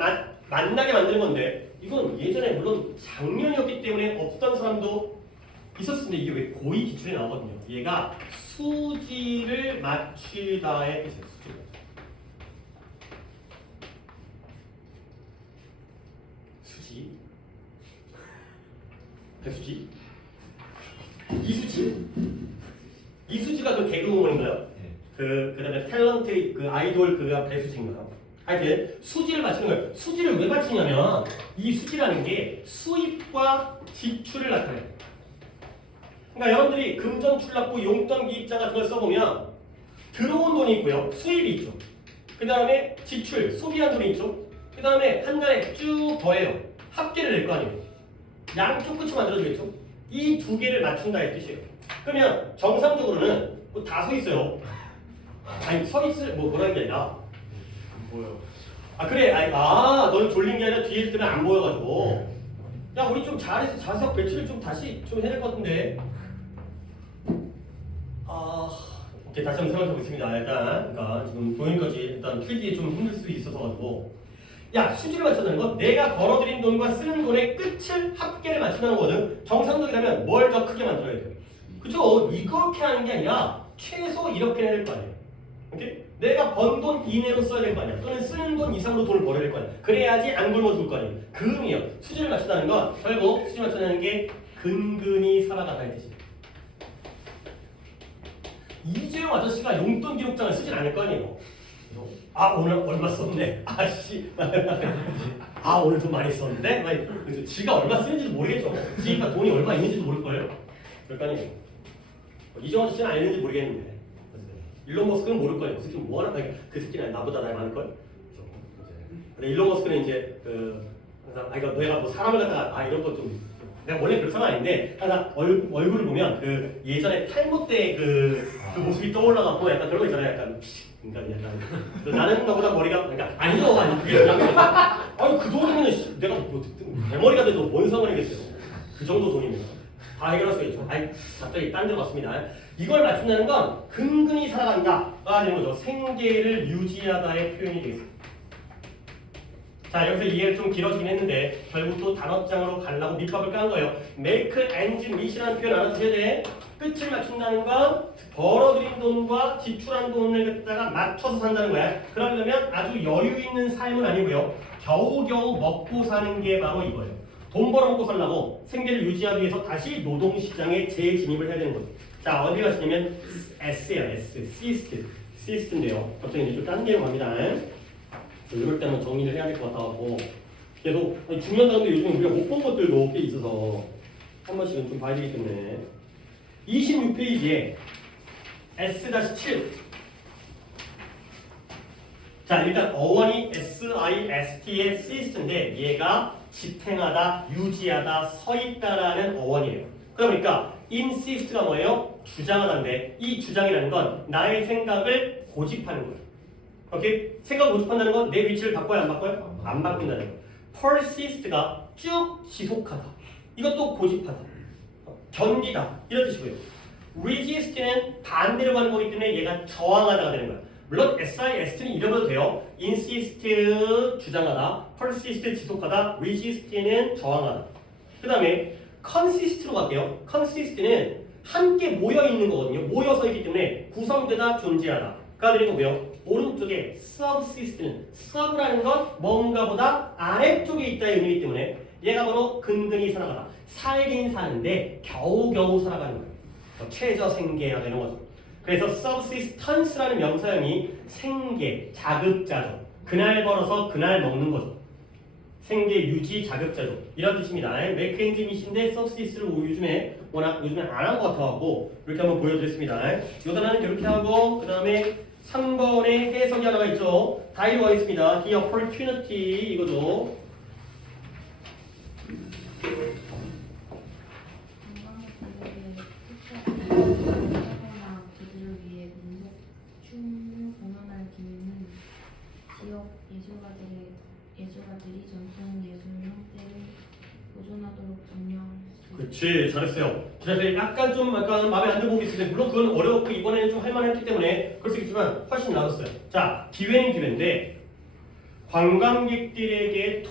만나게 만드는 건데 이건 예전에 물론 작년이었기 때문에 없던 사람도 있었는데 이게 왜 고의 기출에 나오거든요. 얘가 수지를 맞추다의 뜻이에요. 배수지? 이수지? 이수지가 그 개그우먼인가요? 그다음에 탤런트 그 아이돌 그가 배수지인가요? 하여튼 수지를 맞추는 거예요. 수지를 왜 맞추냐면 이 수지라는 게 수입과 지출을 나타내요. 그러니까 여러분들이 금전출납부 용돈 기입자 같은 걸 써보면 들어온 돈이 있고요. 수입이 있죠. 그 다음에 지출, 소비한 돈이 있죠. 그 다음에 한 달에 쭉 더해요. 합계를 낼 거 아니에요. 양쪽 끝이 만들어지겠죠. 이 두 개를 맞춘다의 뜻이에요. 그러면 정상적으로는 뭐 다 서 있어요. 아니 서 있을 뭐라는 게 아니라 안 보여. 아 그래 너는 졸린 게 아니라 뒤에 뜨면 안 보여가지고 야 우리 좀 잘해서 자석 배치를 좀 다시 좀 해야 될 것 같은데 오케이 다시 한번 생각해 보겠습니다. 일단 그러니까 지금 보이는까지 일단 필기에 좀 힘들 수 있어서 가지고 야 수지를 맞춘다는 건 내가 벌어들인 돈과 쓰는 돈의 끝을 합계를 맞춘다는 거거든. 정상적이라면 뭘 더 크게 만들어야 돼요. 그쵸? 이렇게 하는 게 아니라 최소 이렇게 해야 될 거 아니에요. 오케이? 내가 번 돈 이내로 써야 될 거 아니야. 또는 쓰는 돈 이상으로 돈을 벌어야 될 거 아니야. 그래야지 안 굶어 죽을 거 아니에요. 그 의미예요. 수지를 맞춘다는 건 결국 수지 맞춘다는 게 근근히 살아가다는 뜻이에요. 이재용 아저씨가 용돈 기록장을 쓰진 않을 거 아니에요. 오늘 얼마 썼네. 아씨. 오늘 돈 많이 썼는데. 그래서 지가 얼마 쓰는지도 모르겠죠. 지가 돈이 얼마 있는지도 모를 거예요. 그럴 거 아니에요. 이재용 아저씨는 알는지 모르겠는데. 일론 머스크는 모를 거예요. 그 새끼는 뭐 하나 그 새끼는 나보다 나이 많을 걸. 근데 일론 머스크는 이제 항상 이거 내가 뭐 사람을 갖다가 이런 거 좀 내가 원래 그런 사람 아닌데 항상 얼굴을 보면 그 예전에 탈모 때 그 모습이 떠올라갖고 약간 그런 거 있잖아요. 약간 약간 나는 너보다 머리가 그러니까 아니죠. 아니 그게 아니 그 돈이면 내가 뭐 대머리가 돼도 뭔 상관이겠어요. 그 정도 돈이면 다 해결할 수 있죠. 갑자기 딴 데로 갔습니다. 이걸 맞춘다는 건 근근히 살아간다가 되는 거죠. 생계를 유지하다의 표현이 되겠습니다. 자 여기서 이해가 좀 길어지긴 했는데 결국 또 단어장으로 가려고 밑밥을 깐 거예요. make ends meet이라는 표현 알아두셔야 돼. 끝을 맞춘다는 건 벌어들인 돈과 지출한 돈을 갖다가 맞춰서 산다는 거야. 그러려면 아주 여유 있는 삶은 아니고요. 겨우겨우 먹고 사는 게 바로 이거예요. 돈 벌어먹고 살려고 생계를 유지하기 위해서 다시 노동시장에 재진입을 해야 되는 거죠. 자 어디 가시냐면 S예요. S. 시스트인데요. 갑자기 이제 좀 딴 데로 갑니다. 이럴 때는 정리를 해야 될 것 같아갖고 계속 중요한 단어도 요즘 우리가 못 본 것들도 꽤 있어서 한 번씩은 좀 봐야 되기 때문에 26페이지에 S-7 자 일단 어원이 SIST의 시스트인데 얘가 지탱하다, 유지하다, 서있다라는 어원이에요. 그러니까 insist가 뭐예요? 주장하다인데 이 주장이라는 건 나의 생각을 고집하는 거예요. 오케이? 생각을 고집한다는 건 내 위치를 바꿔요? 안 바꿔요? 안 바꾼다는 거예요. persist가 쭉 지속하다. 이것도 고집하다. 견디다. 이런 뜻이고요. resist는 반대로 가는 거기 때문에 얘가 저항하다가 되는 거야. 물론 SIST는 이래도 돼요. insist 주장하다, persist 지속하다, resist는 저항하다. 그 다음에 consist로 갈게요. consist는 함께 모여 있는 거거든요. 모여서 있기 때문에 구성되다, 존재하다. 가 되는 거고요. 오른쪽에 subsist는 sub라는 건 뭔가보다 아래쪽에 있다의 의미이기 때문에 얘가 바로 근근히 살아가다. 살긴 사는데 겨우겨우 살아가는 거예요. 최저 생계가 되는 거죠. 그래서 subsistence라는 명사형이 생계, 자급자족. 그날 벌어서 그날 먹는 거죠. 생계 유지 자급자족 이런 뜻입니다. make ends meet인데 subsist를 요즘에 안 한 것 같아갖고 이렇게 한번 보여드렸습니다. 이 단어는 이렇게 하고 그 다음에 3번에 해석이 하나가 있죠. 다 이루어 있습니다. The opportunity 이거죠. 건강한 그들을 위해 민속 춤을 공연할 기회는 지역 예술가들이 전통 예술 형태를 보존하도록 점령할 수 그렇지 잘했어요. 그래서 약간 마음에 안 드는 부분이 있는데 물론 그건 어려웠고 이번에는 좀 할만했기 때문에 그럴 수 있지만 훨씬 나았어요. 자 기회는 기회인데 관광객들에게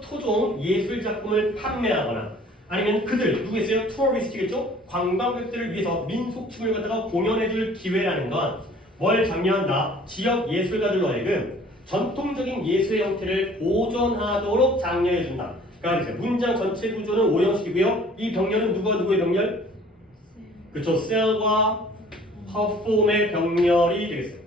토종 예술 작품을 판매하거나 아니면 그들 누구겠어요? 투어리스트겠죠? 관광객들을 위해서 민속춤을 갖다가 공연해줄 기회라는 건 뭘 장려한다? 지역 예술가들로 하여금 전통적인 예술의 형태를 보존하도록 장려해준다. 그러니까 문장 전체 구조는 O형식이고요. 이 병렬은 누구의 병렬? 그렇죠. cell과 perform의 병렬이 되겠어요.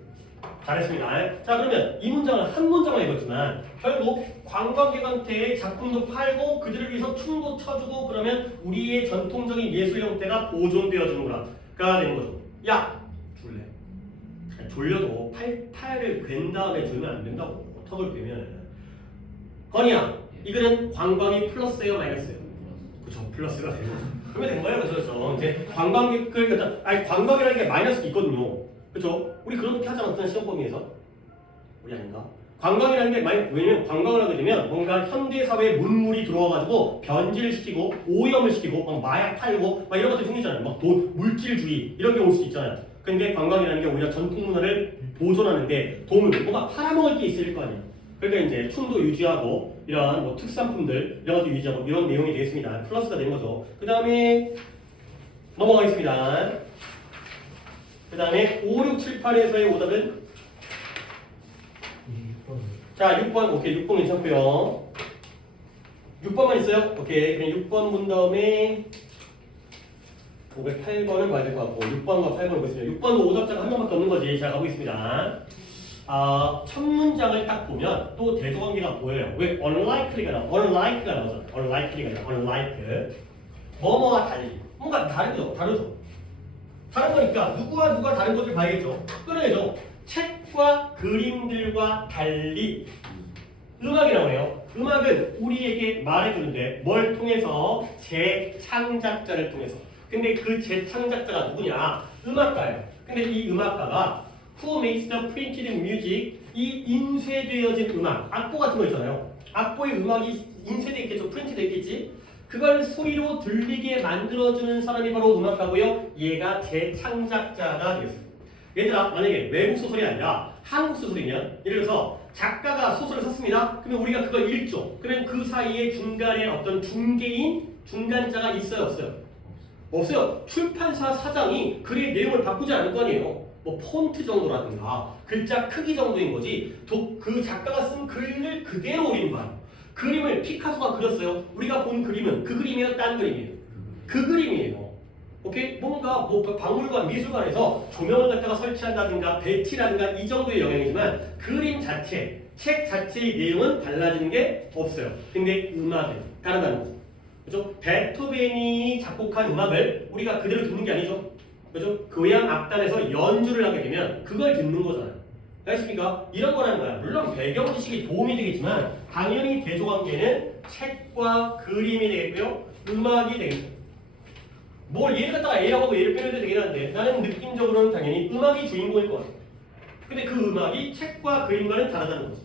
잘했습니다. 자, 그러면 이 문장을 한 문장만 읽었지만 결국 관광객한테 작품도 팔고 그들을 위해서 춤도 춰주고 그러면 우리의 전통적인 예술 형태가 보존되어지는구나가 되는 거죠. 야! 줄래? 졸려도 팔을 괸 다음에 졸면 안 된다고. 턱을 괸면. 건이야, 이거는 관광이 플러스예요, 마이너스예요? 그렇죠, 플러스가 되고. 그러면 된 거예요, 그렇죠. 이제 관광객을 관광이라는 게 마이너스가 있거든요. 그렇죠? 우리 그렇게 하지 않았던 시험 범위에서? 우리 아닌가? 관광이라는 게 왜냐면 관광을 하게 되면 뭔가 현대 사회에 문물이 들어와가지고 변질을 시키고 오염을 시키고 막 마약 팔고 막 이런 것들이 생기잖아요. 막 물질주의 이런 게 올 수 있잖아요. 근데 관광이라는 게 오히려 전통 문화를 보존하는데 도움을 뭔가 팔아먹을 게 있을 거 아니에요. 그러니까 이제 춤도 유지하고 이런 뭐 특산품들 이런 것도 유지하고 이런 내용이 되겠습니다. 플러스가 되는 거죠. 그 다음에 넘어가겠습니다. 그 다음에 5, 6, 7, 8에서의 오답은 자 6번 오케이 6번 괜찮고요. 6번만 있어요? 오케이 그럼 6번 본 다음에 508번은 봐야 될 것 같고 6번과 8번을 보겠습니다. 6번도 오답자가 한 명밖에 없는 거지. 자 가보겠습니다. 첫 문장을 딱 보면 또 대조관계가 보여요. 왜 unlikely가 나오잖아. unlikely가 나와. unlike 뭐뭐와 달리 뭔가 다르죠. 다른 거니까 누가 다른 것을 봐야겠죠. 끊어야죠. 책과 그림들과 달리 음악이 나오네요. 음악은 우리에게 말해주는데 뭘 통해서? 재창작자를 통해서. 근데 그 재창작자가 누구냐? 음악가예요. 근데 이 음악가가 Who makes the printed music? 이 인쇄되어진 음악, 악보 같은 거 있잖아요. 악보의 음악이 인쇄되어 있겠죠. 프린트되어 있겠지. 그걸 소리로 들리게 만들어주는 사람이 바로 음악가고요. 얘가 재창작자가 되겠습니다. 얘들아, 만약에 외국 소설이 아니라 한국 소설이면 예를 들어서 작가가 소설을 썼습니다. 그러면 우리가 그걸 읽죠. 그러면 그 사이에 중간에 어떤 중간자가 있어요, 없어요? 없어요. 출판사 사장이 글의 내용을 바꾸지 않을 거 아니에요. 뭐 폰트 정도라든가 글자 크기 정도인 거지 그 작가가 쓴 글을 그대로 올린 거야. 그림을 피카소가 그렸어요. 우리가 본 그림은 그 그림이에요? 딴 그림이에요? 그 그림이에요. 오케이? 뭔가 뭐 박물관, 미술관에서 조명을 갖다가 설치한다든가 배치라든가 이 정도의 영향이지만 그림 자체, 책 자체의 내용은 달라지는 게 없어요. 근데 음악은 다르다는 거죠. 그죠? 베토벤이 작곡한 음악을 우리가 그대로 듣는 게 아니죠. 그죠? 교향 악단에서 연주를 하게 되면 그걸 듣는 거잖아요. 알겠습니까? 이런 거라는 거야. 물론 배경 지식이 도움이 되겠지만 당연히 대조관계는 책과 그림이 되겠고요. 음악이 되겠죠. 뭘 얘를 갖다가 A라고 하고 얘를 빼내도 되긴 한데 나는 느낌적으로는 당연히 음악이 주인공일 것 같아. 근데 그 음악이 책과 그림과는 다르다는 거지.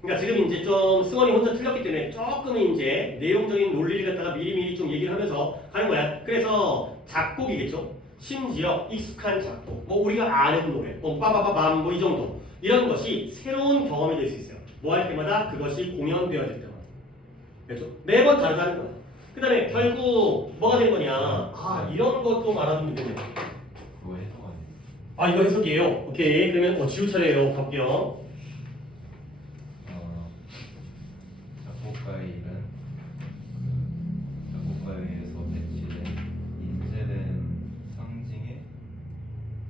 그러니까 지금 이제 좀 승원이 혼자 틀렸기 때문에 조금 이제 내용적인 논리를 갖다가 미리미리 좀 얘기를 하면서 하는 거야. 그래서 작곡이겠죠. 심지어 익숙한 작곡, 뭐 우리가 아는 노래, 뭐 빠바바밤 뭐 이 정도 이런 것이 새로운 경험이 될 수 있어요. 뭐 할 때마다 그것이 공연되어질 때마다. 그렇죠? 매번 다르다는 거야. 그 다음에 결국 뭐가 되는 거냐? 이런 것도 말하면 되네. 그거 해석 아니에요? 이거 해석이에요. 오케이. 그러면 지우 차례예요. 갈게요. 작곡가의 일은 작곡가에 의해서 배치된 인쇄된 상징에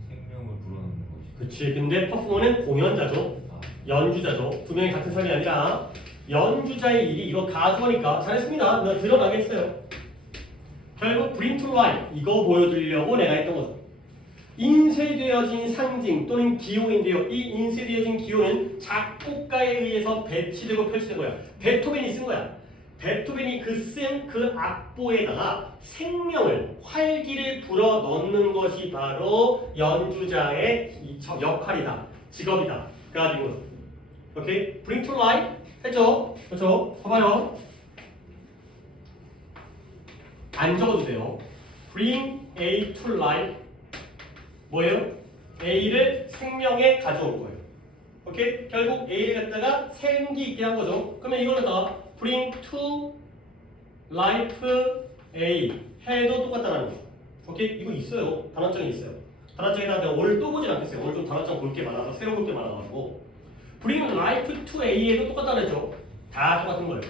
생명을 불어넣는 것이죠. 그치. 근데 퍼포머는 공연자죠. 연주자죠. 두 명이 같은 사람이 아니라 연주자의 일이 이거 가수니까 잘했습니다. 나 드러나겠어요. 결국 bring to life 이거 보여드리려고 내가 했던 거죠. 인쇄되어진 상징 또는 기호인데요. 이 인쇄되어진 기호는 작곡가에 의해서 배치되고 펼치된 거야. 베토벤이 쓴 거야. 베토벤이 쓴 그 악보에다가 생명을, 활기를 불어 넣는 것이 바로 연주자의 역할이다. 직업이다. 가 된 거죠. 오케이? bring to life 했죠? 그렇죠? 봐봐요. 안 적어도 돼요. bring A to life 뭐예요? A를 생명에 가져온 거예요. 오케이? 결국 A를 갖다가 생기 있게 한 거죠. 그러면 이거는 다 bring to life A 해도 똑같다는 거죠. 오케이? 이거 있어요. 단원장이 있어요. 단원장에다가 내가 오늘 또 보진 않겠어요. 오늘 좀 단원장 볼 게 많아서 새로 볼 게 많아가지고 bring life to A에도 똑같다 그랬죠. 다 똑같은 거예요.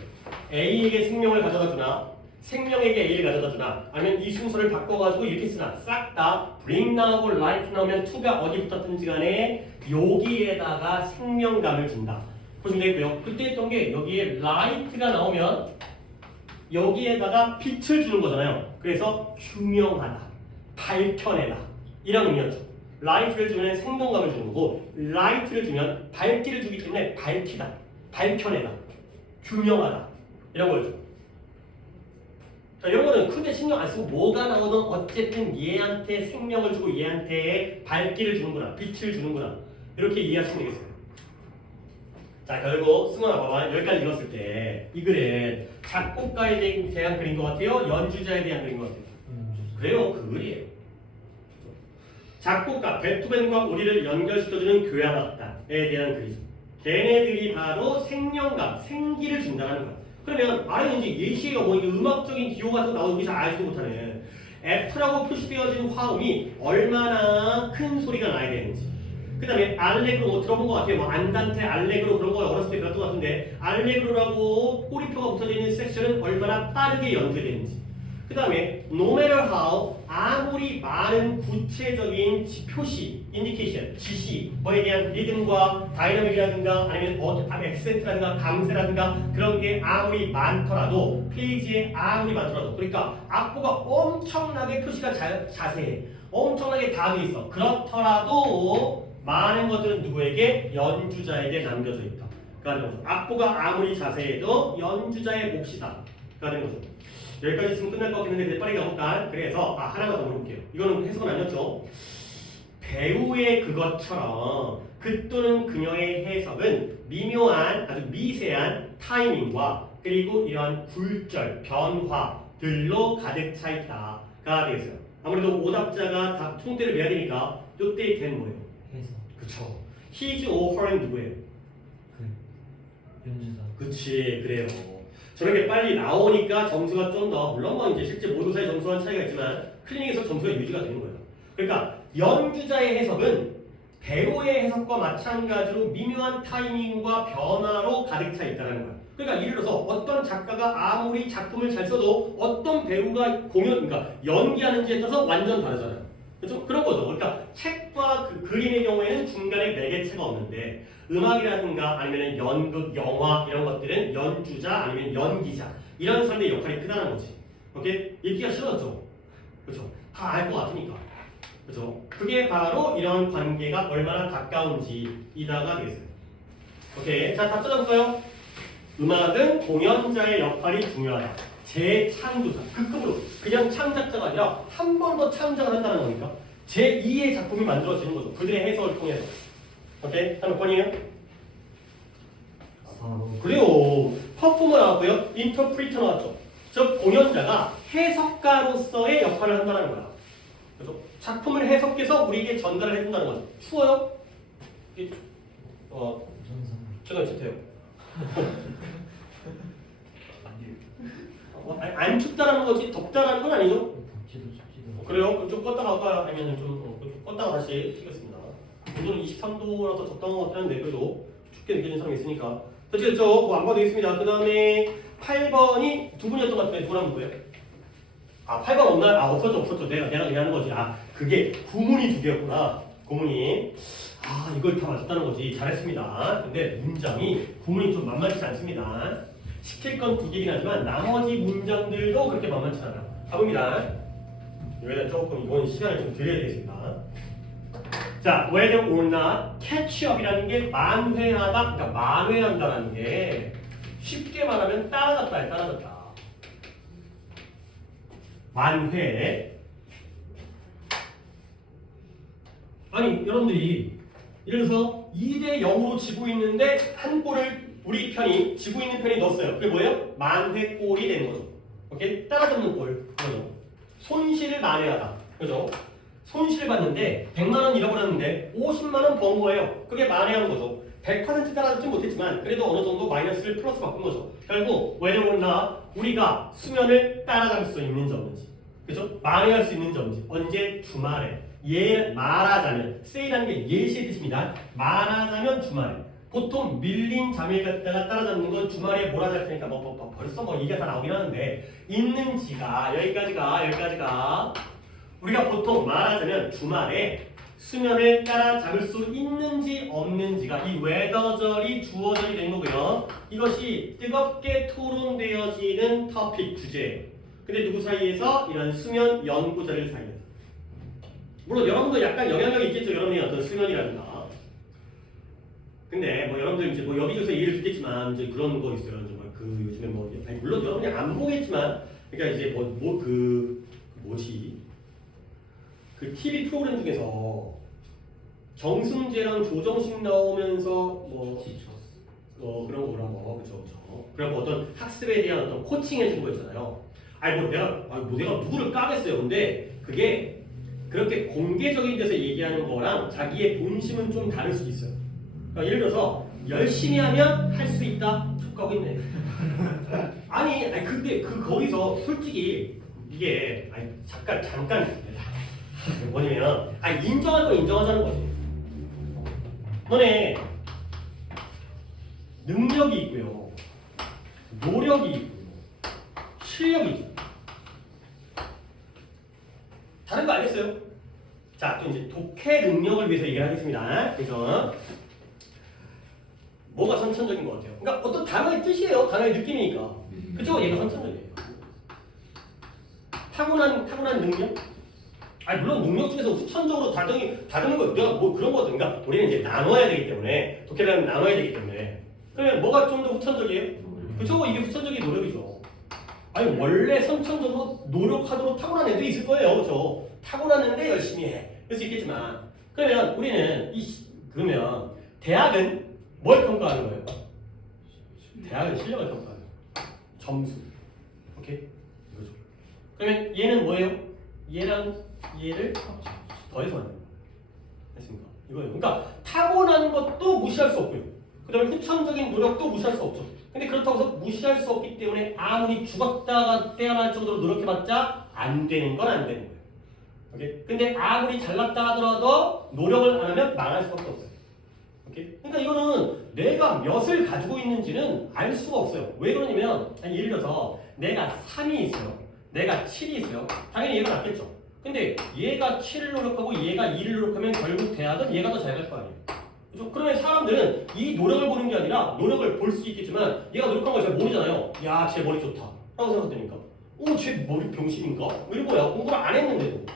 A에게 생명을 가져다 주나 생명에게 A를 가져다 주나 아니면 이 순서를 바꿔가지고 이렇게 쓰나 싹 다 bring 나오고 life 나오면 to가 어디 붙었든지 간에 여기에다가 생명감을 준다. 보시면 되겠고요. 그때 했던 게 여기에 light가 나오면 여기에다가 빛을 주는 거잖아요. 그래서 규명하다, 밝혀내다 이런 의미였죠. light를 주면 생동감을 주는 거고 light를 주면 밝기를 주기 때문에 밝히다, 밝혀내다, 규명하다 이런 거였죠. 자, 이런 거는 크게 신경 안 쓰고 뭐가 나오든 어쨌든 얘한테 생명을 주고 얘한테 밝기를 주는구나, 빛을 주는구나 이렇게 이해하시면 되겠어요. 자, 결국 승원아 봐봐. 여기까지 읽었을 때 이 글은 작곡가에 대한 글인 것 같아요? 연주자에 대한 글인 것 같아요? 그래요, 그 글이에요. 작곡가 베토벤과 우리를 연결시켜주는 교향악단에 대한 글이죠. 걔네들이 바로 생명감, 생기를 준다는 거야. 그러면 아래는 이제 예시가 뭐 이게 음악적인 기호 같은 거 나오고 잘 알지도 못하는 F라고 표시되어진 화음이 얼마나 큰 소리가 나야 되는지. 그 다음에 알레그로 뭐 들어본 것 같아요. 뭐 안단테 알레그로 그런 거 어렸을 때 배웠던 것 같은데 알레그로라고 꼬리표가 붙어져 있는 섹션은 얼마나 빠르게 연주되는지. 그 다음에 no matter how 아무리 많은 구체적인 표시, 인디케이션, 지시, 뭐에 대한 리듬과 다이나믹이라든가 아니면 액센트라든가 강세라든가 그런 게 아무리 많더라도 페이지에 아무리 많더라도 그러니까 악보가 엄청나게 표시가 자세해. 엄청나게 다 돼 있어. 그렇더라도 많은 것들은 누구에게? 연주자에게 남겨져 있다. 그러니까 악보가 아무리 자세해도 연주자의 몫이다. 그러는 거죠. 여기까지 있으면 끝날 것 같긴 한데 빨리 가볼까? 그래서 하나만 더 물어볼게요. 이거는 해석은 아니었죠. 배우의 그것처럼 그 또는 그녀의 해석은 미묘한 아주 미세한 타이밍과 그리고 이러한 굴절, 변화들로 가득 차 있다가 되겠어요. 아무래도 오답자가 다 총대를 매야 되니까 이때 된 뭐예요? 해서 그쵸. His or her은 누구예요? 그 연주자. 그치, 그래요. 저렇게 빨리 나오니까 점수가 좀 더, 물론 뭐 이제 실제 모의고사의 점수와는 차이가 있지만 클리닉에서 점수가 유지가 되는 거예요. 그러니까 연주자의 해석은 배우의 해석과 마찬가지로 미묘한 타이밍과 변화로 가득 차 있다는 거예요. 그러니까 예를 들어서 어떤 작가가 아무리 작품을 잘 써도 어떤 배우가 그러니까 연기하는지에 따라서 완전 다르잖아요. 그렇죠? 그런 거죠. 그러니까 책과 그 그림의 경우에는 중간에 매개체가 없는데 음악이라든가 아니면 연극, 영화 이런 것들은 연주자 아니면 연기자 이런 사람들의 역할이 크다는 거지. 오케이? 읽기가 싫어졌죠. 그렇죠? 다 알 것 같으니까. 그렇죠? 그게 바로 이런 관계가 얼마나 가까운지이다가 되겠어요. 오케이. 자, 다 찾아볼까요? 음악은 공연자의 역할이 중요하다. 재창조자, 극급으로 그냥 창작자가 아니라 한 번 더 창작을 한다는 거니까 제2의 작품이 만들어지는 거죠. 그들의 해석을 통해서. 오케이? 다음 몇 번이에요? 4번. 그래요. 퍼포머 나왔고요. 인터프리터 나왔죠. 즉 공연자가 해석가로서의 역할을 한다는 거야. 그래서 작품을 해석해서 우리에게 전달을 해준다는 거죠. 추워요? 전상. 제가 있을테요. 안 춥다라는 거지 덥다라는 건 아니죠? 덥지도 춥지도. 그래요? 좀 껐다가 할까요? 아니면 좀 껐다가 다시 키겠습니다. 오늘은 23도라서 적당한 것 같긴 한데 그래도 춥게 느껴지는 사람이 있으니까. 됐죠? 그거 안 봐도 되겠습니다. 그 다음에 8번이 두 분이었던 것 같은데 누구랑 누구예요? 8번 없나요? 없었죠. 내가 그냥 하는 거지. 그게 구문이 두 개였구나. 구문이. 이걸 다 맞췄다는 거지. 잘했습니다. 근데 문장이 구문이 좀 만만치 않습니다. 시킬 건 두 개긴 하지만 나머지 문장들도 그렇게 만만치 않아요. 가봅니다. 여기다 조금 이건 시간을 좀 드려야 되겠습니다. 자, whether or not catch up이라는 게 만회하다, 그러니까 만회한다는 게 쉽게 말하면 따라잡다에 따라잡다. 만회. 아니, 여러분들이 예를 들어서 2대 0으로 지고 있는데 한 골을 우리 편이 지고 있는 편이 넣었어요. 그게 뭐예요? 만회골이 되는 거죠. 오케이? 따라잡는 골. 그거죠. 손실을 만회하다. 그죠? 손실을 봤는데 100만 원 잃어버렸는데 50만 원 번 거예요. 그게 만회하는 거죠. 100% 따라잡지 못했지만 그래도 어느 정도 마이너스를 플러스 바꾼 거죠. 결국 whether or not 우리가 수면을 따라잡을 수 있는지 없는지. 그죠? 만회할 수 있는지 없는지. 언제? 주말에. 말하자면 say라는 게 예시의 뜻입니다. 말하자면 주말에. 보통 밀린 잠을 갖다가 따라잡는 건 주말에 몰아잘 테니까 벌써 얘기가 다 나오긴 하는데 있는지가 여기까지가 우리가 보통 말하자면 주말에 수면을 따라잡을 수 있는지 없는지가 이 웨더절이 주어절이 된 거고요. 이것이 뜨겁게 토론되어지는 터픽 주제예요. 근데 누구 사이에서? 이런 수면 연구자들 사이에서. 물론 여러분도 약간 영향력이 있겠죠. 여러분이 어떤 수면이라든가. 근데 여러분들 이제 여기저기서 얘기를 듣겠지만 이제 그런 거 있어요. 정말 요즘에 아니 물론 여러분이 안 보겠지만 그러니까 이제 그 TV 프로그램 중에서 정승재랑 조정식 나오면서 그런 거 그쵸. 그리고 어떤 학습에 대한 어떤 코칭해 준 거 있잖아요. 내가 누구를 까겠어요. 근데 그게 그렇게 공개적인 데서 얘기하는 거랑 자기의 본심은 좀 다를 수 있어요. 그러니까 예를 들어서 열심히 하면 할 수 있다. 촉하고 있네. 아니 근데 거기서 솔직히 이게 잠깐 뭐냐면 인정할 건 인정하자는 거지. 너네 능력이 있고요, 노력이 있고요, 실력이 있죠. 다른 거 알겠어요? 자, 또 이제 독해 능력을 위해서 얘기를 하겠습니다. 그래서 뭐가 선천적인 것 같아요? 그러니까 어떤 단어의 뜻이에요. 단어의 느낌이니까. 그쵸? 얘가 선천적이에요. 타고난 능력? 물론 능력 중에서 후천적으로 다르는 거 내가 그런 거거든. 그러니까 우리는 이제 나눠야 되기 때문에 독해를 나눠야 되기 때문에 그러면 뭐가 좀 더 후천적이에요? 그쵸? 이게 후천적인 노력이죠. 원래 선천적으로 노력하도록 타고난 애도 있을 거예요. 그쵸? 타고났는데 열심히 해. 그럴 수 있겠지만 그러면 우리는 그러면 대학은 뭘 평가하는 거예요? 대학은 실력을 평가하는 거예요. 점수. 오케이? 그렇죠. 그러면 얘는 뭐예요? 얘랑 얘를 더해서 하는 거예요. 됐습니까? 이거예요. 그러니까 타고난 것도 무시할 수 없고요. 그 다음에 후천적인 노력도 무시할 수 없죠. 근데 그렇다고 해서 무시할 수 없기 때문에 아무리 죽었다가 태어날 정도로 노력해봤자 안 되는 건 안 되는 거예요. 오케이? 근데 아무리 잘났다 하더라도 노력을 안 하면 망할 수밖에 없어요. 오케이? 그러니까 이거는 내가 몇을 가지고 있는지는 알 수가 없어요. 왜 그러냐면 예를 들어서 내가 3이 있어요. 내가 7이 있어요. 당연히 얘가 낫겠죠. 근데 얘가 7을 노력하고 얘가 2를 노력하면 결국 대학은 얘가 더 잘 갈 거 아니에요. 그렇죠? 그러면 사람들은 이 노력을 보는 게 아니라 노력을 볼 수 있겠지만 얘가 노력한 걸 잘 모르잖아요. 야, 쟤 머리 좋다 라고 생각되니까 쟤 머리 병신인가? 이런 거야. 공부를 안 했는데도.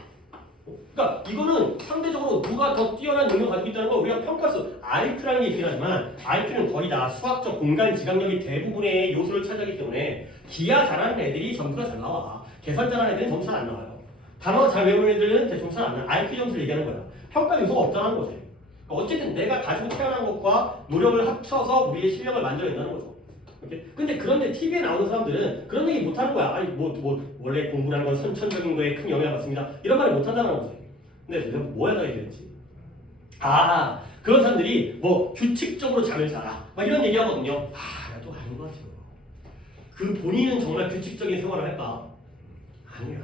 그러니까 이거는 상대적으로 누가 더 뛰어난 능력을 가지고 있다는 걸 우리가 평가할 수 IQ라는 게 있긴 하지만 IQ는 거의 다 수학적 공간 지각력이 대부분의 요소를 차지하기 때문에 기하 잘하는 애들이 점수가 잘 나와. 계산 잘하는 애들은 점수 잘 안 나와요. 단어 잘 외우는 애들은 대충 잘 안 나와요. IQ 점수를 얘기하는 거야. 평가 요소가 없다는 거지. 그러니까 어쨌든 내가 가지고 태어난 것과 노력을 합쳐서 우리의 실력을 만들어낸다는 거죠. 오케이? 근데 그런데 TV에 나오는 사람들은 그런 얘기 못하는 거야. 원래 공부라는 건 선천적인 거에 큰 영향을 받습니다. 이런 말을 못한다는 거지. 근데 내가 뭐 해야 되겠지? 그런 사람들이 규칙적으로 잠을 자라 막 이런 얘기하거든요. 나도 아닌 것 같아요. 그 본인은 정말 규칙적인 생활을 할까? 아니에요.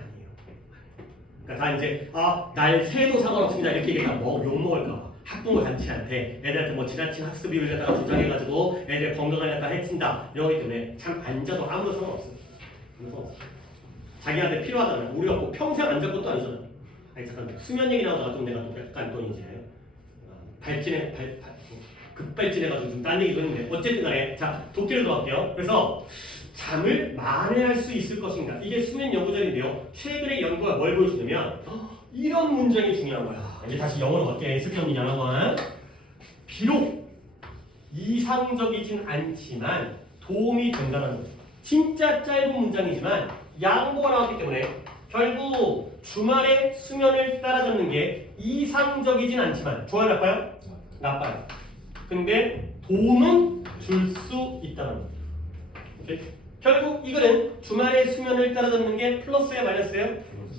그러니까 다 이제 날 새도 상관없습니다 이렇게 얘기하면 욕먹을까? 학부모 단체한테 애들한테 지나친 학습비를 갖다가 주장해가지고 애들 건강을 갖다가 해친다 이러기 때문에 잠 안 자도 아무런 상관없어요. 자기한테 필요하다면 우리가 꼭 평생 안 잘 것도 아니잖아요. 잠깐 수면 얘기 나오다가 좀 내가 또 약간 또 이제 급발진해가지고 좀 딴 얘기도 했는데 어쨌든 간에 자 독해를 들어갈게요. 그래서 잠을 만회할 수 있을 것인가 이게 수면 연구자인데요. 최근의 연구가 뭘 보여주냐면 이런 문장이 중요한 거야. 이제 다시 영어로 갈게. 슬기언니 여러분. 비록 이상적이진 않지만 도움이 된다는 거죠. 진짜 짧은 문장이지만 양보가 나왔기 때문에 결국 주말에 수면을 따라잡는 게 이상적이진 않지만 좋아요 나빠요? 나빠요. 근데 도움은 줄 수 있다는 거죠. 오케이? 결국 이거는 주말에 수면을 따라잡는 게 플러스예요 마이너스예요?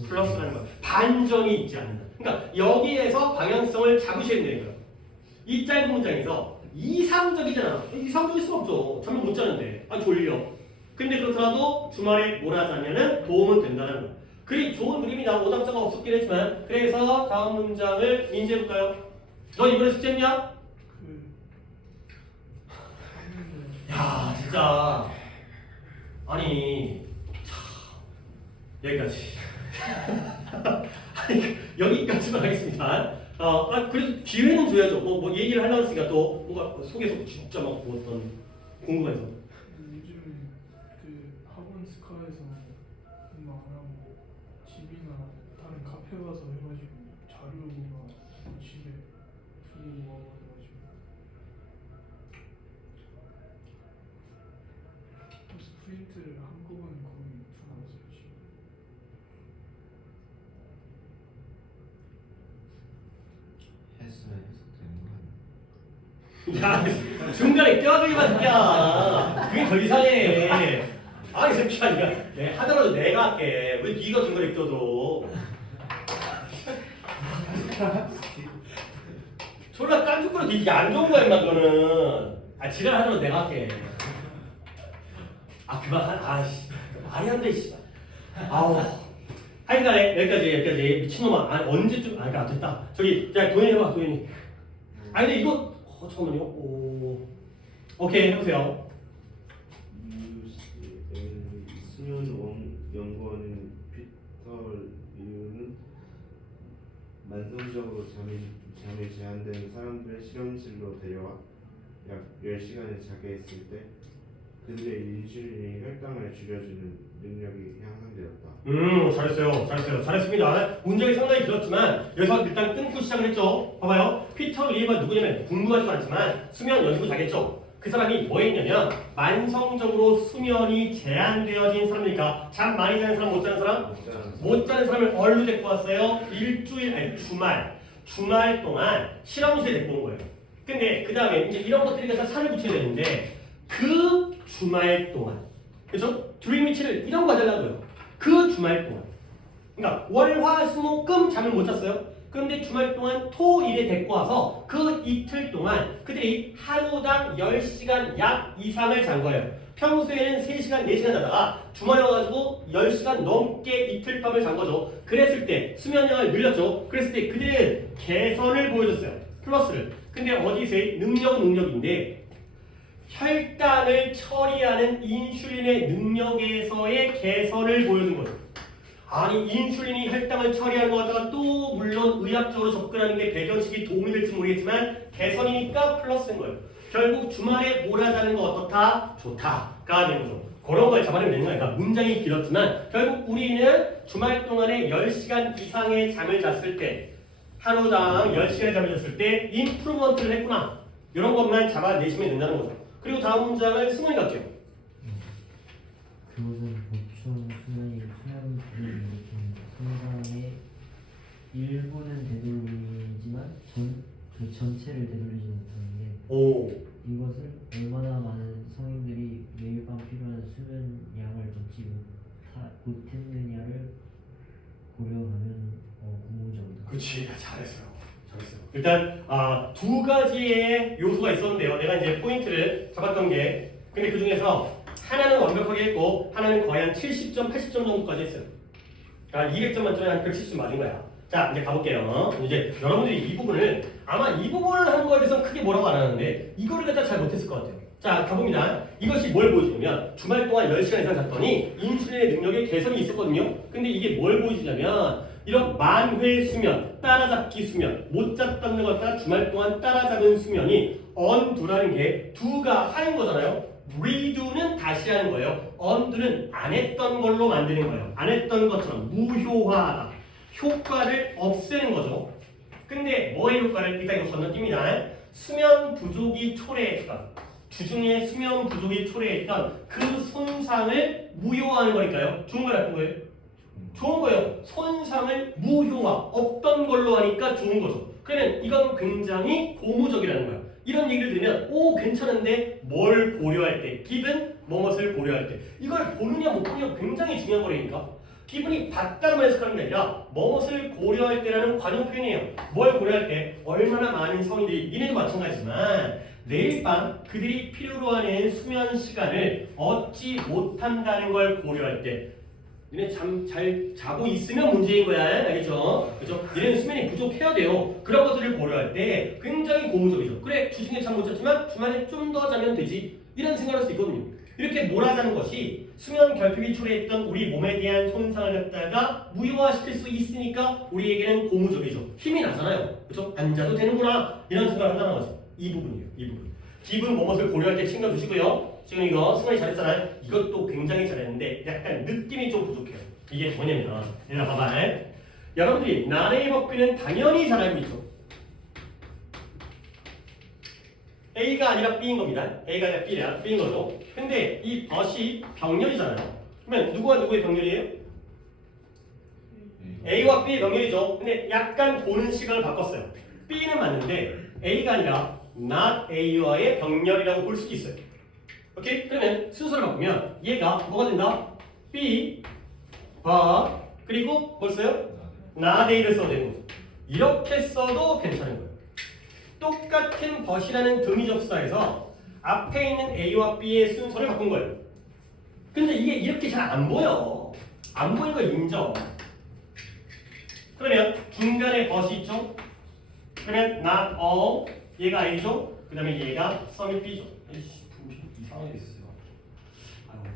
플러스라는 거예요. 반전이 있지 않는다. 그러니까 여기에서 방향성을 잡으셔야 되는 거예요. 이 짧은 문장에서 이상적이잖아. 이상적일 수 없죠. 잠을 못 자는데 졸려. 근데 그렇더라도 주말에 몰아자면은 도움은 된다는 거예요. 그리 좋은 그림이 나오고 오답자가 없었긴 했지만 그래서 다음 문장을 인지해볼까요? 너 이번에 숙제했냐? 야 진짜 아니 참 여기까지 아니 여기까지만 하겠습니다. 그래도 기회는 줘야죠. 뭐 얘기를 하려고 했으니까 또 뭔가 속에서 진짜 막 어떤 궁금해서. 요즘에 그 학원 스카에서 막 하고 집이나 다른 카페 가서 해가지고 자료가 집에 두고 와가지고 그래서 프린트를 한꺼번에 거의 두고 왔어요 지금. 했으면 해석되는 거 아니야? 야 중간에 껴들기만 새끼야. 그게 더 이상해. 아니 새끼야 니가 하더라도 내가 할게. 왜 네가 중간에 껴들어? 졸라 깐죽거려. 이게 안 좋은 거야 임마 그거는. 지랄하더라도 내가 할게. 그만 아씨 말이 안 돼 씨. 아우. 하여간에 여기까지 미친놈아. 언제쯤 그러니까 됐다. 저기 자 도현이 해봐 도현이. 근데 이거 잠깐만요. 오케이 해보세요. 수면 연구원인 피터 리우는 만성적으로 잠이 제한된 사람들을 실험실로 데려와 약 10시간을 자게 했을 때 그들의 인슐린이 혈당을 줄여주는 능력이 향상되었다. 잘했습니다. 문장이 상당히 길었지만 여기서 일단 끊고 시작을 했죠. 봐봐요. 피터 리가 누구냐면 궁금하지도 않지만 수면 연구자겠죠. 그 사람이 뭐 했냐면 만성적으로 수면이 제한되어진 사람이니까 잠 많이 자는 사람 못 자는 사람? 못 자는 사람을 얼로 데리고 왔어요? 주말 동안 실험실에 데리고 온 거예요. 근데 그 다음에 이제 이런 것들이 가서 살을 붙여야 되는데 그 주말 동안 그렇죠? 드림미치를 이런 거 하려고요. 그 주말 동안 그러니까 월화수목금 잠을 못 잤어요. 그런데 주말 동안 토일에 데리고 와서 그 이틀 동안 그들이 하루당 10시간 약 이상을 잔 거예요. 평소에는 3시간, 4시간 자다가 주말에 와가지고 10시간 넘게 이틀 밤을 잔 거죠. 그랬을 때 수면량을 늘렸죠. 그랬을 때 그들은 개선을 보여줬어요. 플러스를. 근데 어디서의 능력인데 혈당을 처리하는 인슐린의 능력에서의 개선을 보여준 거예요. 아니 인슐린이 혈당을 처리하는 거 갖다가 또 물론 의학적으로 접근하는 게 배경식이 도움이 될지 모르겠지만 개선이니까 플러스인 거예요. 결국 주말에 몰아자는 거 어떻다? 좋다가 되는 거죠. 그런 걸 잡아내면 되는 거니까 문장이 길었지만 결국 우리는 주말 동안에 10시간 이상의 잠을 잤을 때 하루당 10시간의 잠을 잤을 때 임프루먼트를 했구나. 이런 것만 잡아내시면 된다는 거죠. 그리고 다음 문장을 승훈이 갈게요. 그것은 보충 수면이 수면을 일으키는 손상의 일부는 되돌리지만 그 전체를 되돌리지 못하는데 오. 이것을 얼마나 많은 성인들이 매일 밤 필요한 수면 양을 받지 못했느냐를 고려하면 궁금하다. 그렇지, 잘했어요. 일단 두 가지의 요소가 있었는데요. 내가 이제 포인트를 잡았던 게 근데 그 중에서 하나는 완벽하게 했고 하나는 거의 한 70점, 80점 정도까지 했어요. 그러니까 200점 만점에 한 170점 맞은 거야. 자 이제 가볼게요. 이제 여러분들이 이 부분을 아마 이 부분을 하는 거에 대해서는 크게 뭐라고 안 하는데 이거를 갖다 잘 못했을 것 같아요. 자 가봅니다. 이것이 뭘 보여주냐면 주말 동안 10시간 이상 잤더니 인슐린의 능력에 개선이 있었거든요. 근데 이게 뭘 보여주냐면 이런 만회 수면, 따라잡기 수면, 못 잤다는 것 같다 주말 동안 따라잡은 수면이 undo라는 게 do가 하는 거잖아요. redo는 다시 하는 거예요. undo는 안 했던 걸로 만드는 거예요. 안 했던 것처럼 무효화하다. 효과를 없애는 거죠. 근데 뭐의 효과를 일단 이거 건너뜁니다. 수면 부족이 초래했던 주중에 수면 부족이 초래했던 그 손상을 무효화하는 거니까요. 좋은 거 나쁜 거예요? 좋은 거예요. 손상을 무효화, 없던 걸로 하니까 좋은 거죠. 그러면 이건 굉장히 고무적이라는 거예요. 이런 얘기를 들으면 오 괜찮은데 뭘 고려할 때 기분 뭐뭇을 고려할 때 이걸 보느냐 못 보느냐 굉장히 중요한 거라니까. 기분이 같다로만 해석하는 게 아니라 뭐뭇을 고려할 때라는 관용 표현이에요. 뭘 고려할 때 얼마나 많은 성인들이 니네도 마찬가지지만 내일 밤 그들이 필요로 하는 수면 시간을 얻지 못한다는 걸 고려할 때 니네 잘 자고 있으면 문제인 거야. 알겠죠? 그죠? 니네는 수면이 부족해야 돼요. 그런 것들을 고려할 때 굉장히 고무적이죠. 그래, 주중에 잠 못 잤지만 주말에 좀 더 자면 되지. 이런 생각을 할 수 있거든요. 이렇게 몰아자는 것이 수면 결핍이 초래했던 우리 몸에 대한 손상을 갖다가 무효화시킬 수 있으니까 우리에게는 고무적이죠. 힘이 나잖아요. 그죠? 안 자도 되는구나. 이런 생각을 한다는 거죠. 이 부분이에요. 이 부분. 기분 뭐뭇을 고려할 때 챙겨주시고요. 지금 이거 승원이 잘했잖아요. 이것도 굉장히 잘했는데 약간 느낌이 좀 부족해요. 이게 뭐냐면 얘들아 봐봐. 여러분들이 나의 법비는 당연히 잘 알고 있죠. A가 아니라 B인 겁니다. A가 아니라 B인 거죠. 근데 이 벗이 병렬이잖아요. 그러면 누구와 누구의 병렬이에요? A와 B의 병렬이죠. 근데 약간 보는 시각을 바꿨어요. B는 맞는데 A가 아니라 not A와의 병렬이라고 볼 수도 있어요. 오케이? 그러면 순서를 바꾸면 얘가 뭐가 된다? B, 바, 그리고 뭘 써요? not A를 써도 되는 거죠. 이렇게 써도 괜찮은 거예요. 똑같은 벗이라는 등위 접수사에서 앞에 있는 A와 B의 순서를 바꾼 거예요. 근데 이게 이렇게 잘 안 보여. 안 보이는 거 인정. 그러면 중간에 벗이 있죠? 그러면 not all, 얘가 A죠? 그 다음에 얘가 썸이 B죠. 에이씨, 분명 이상하게 됐어요.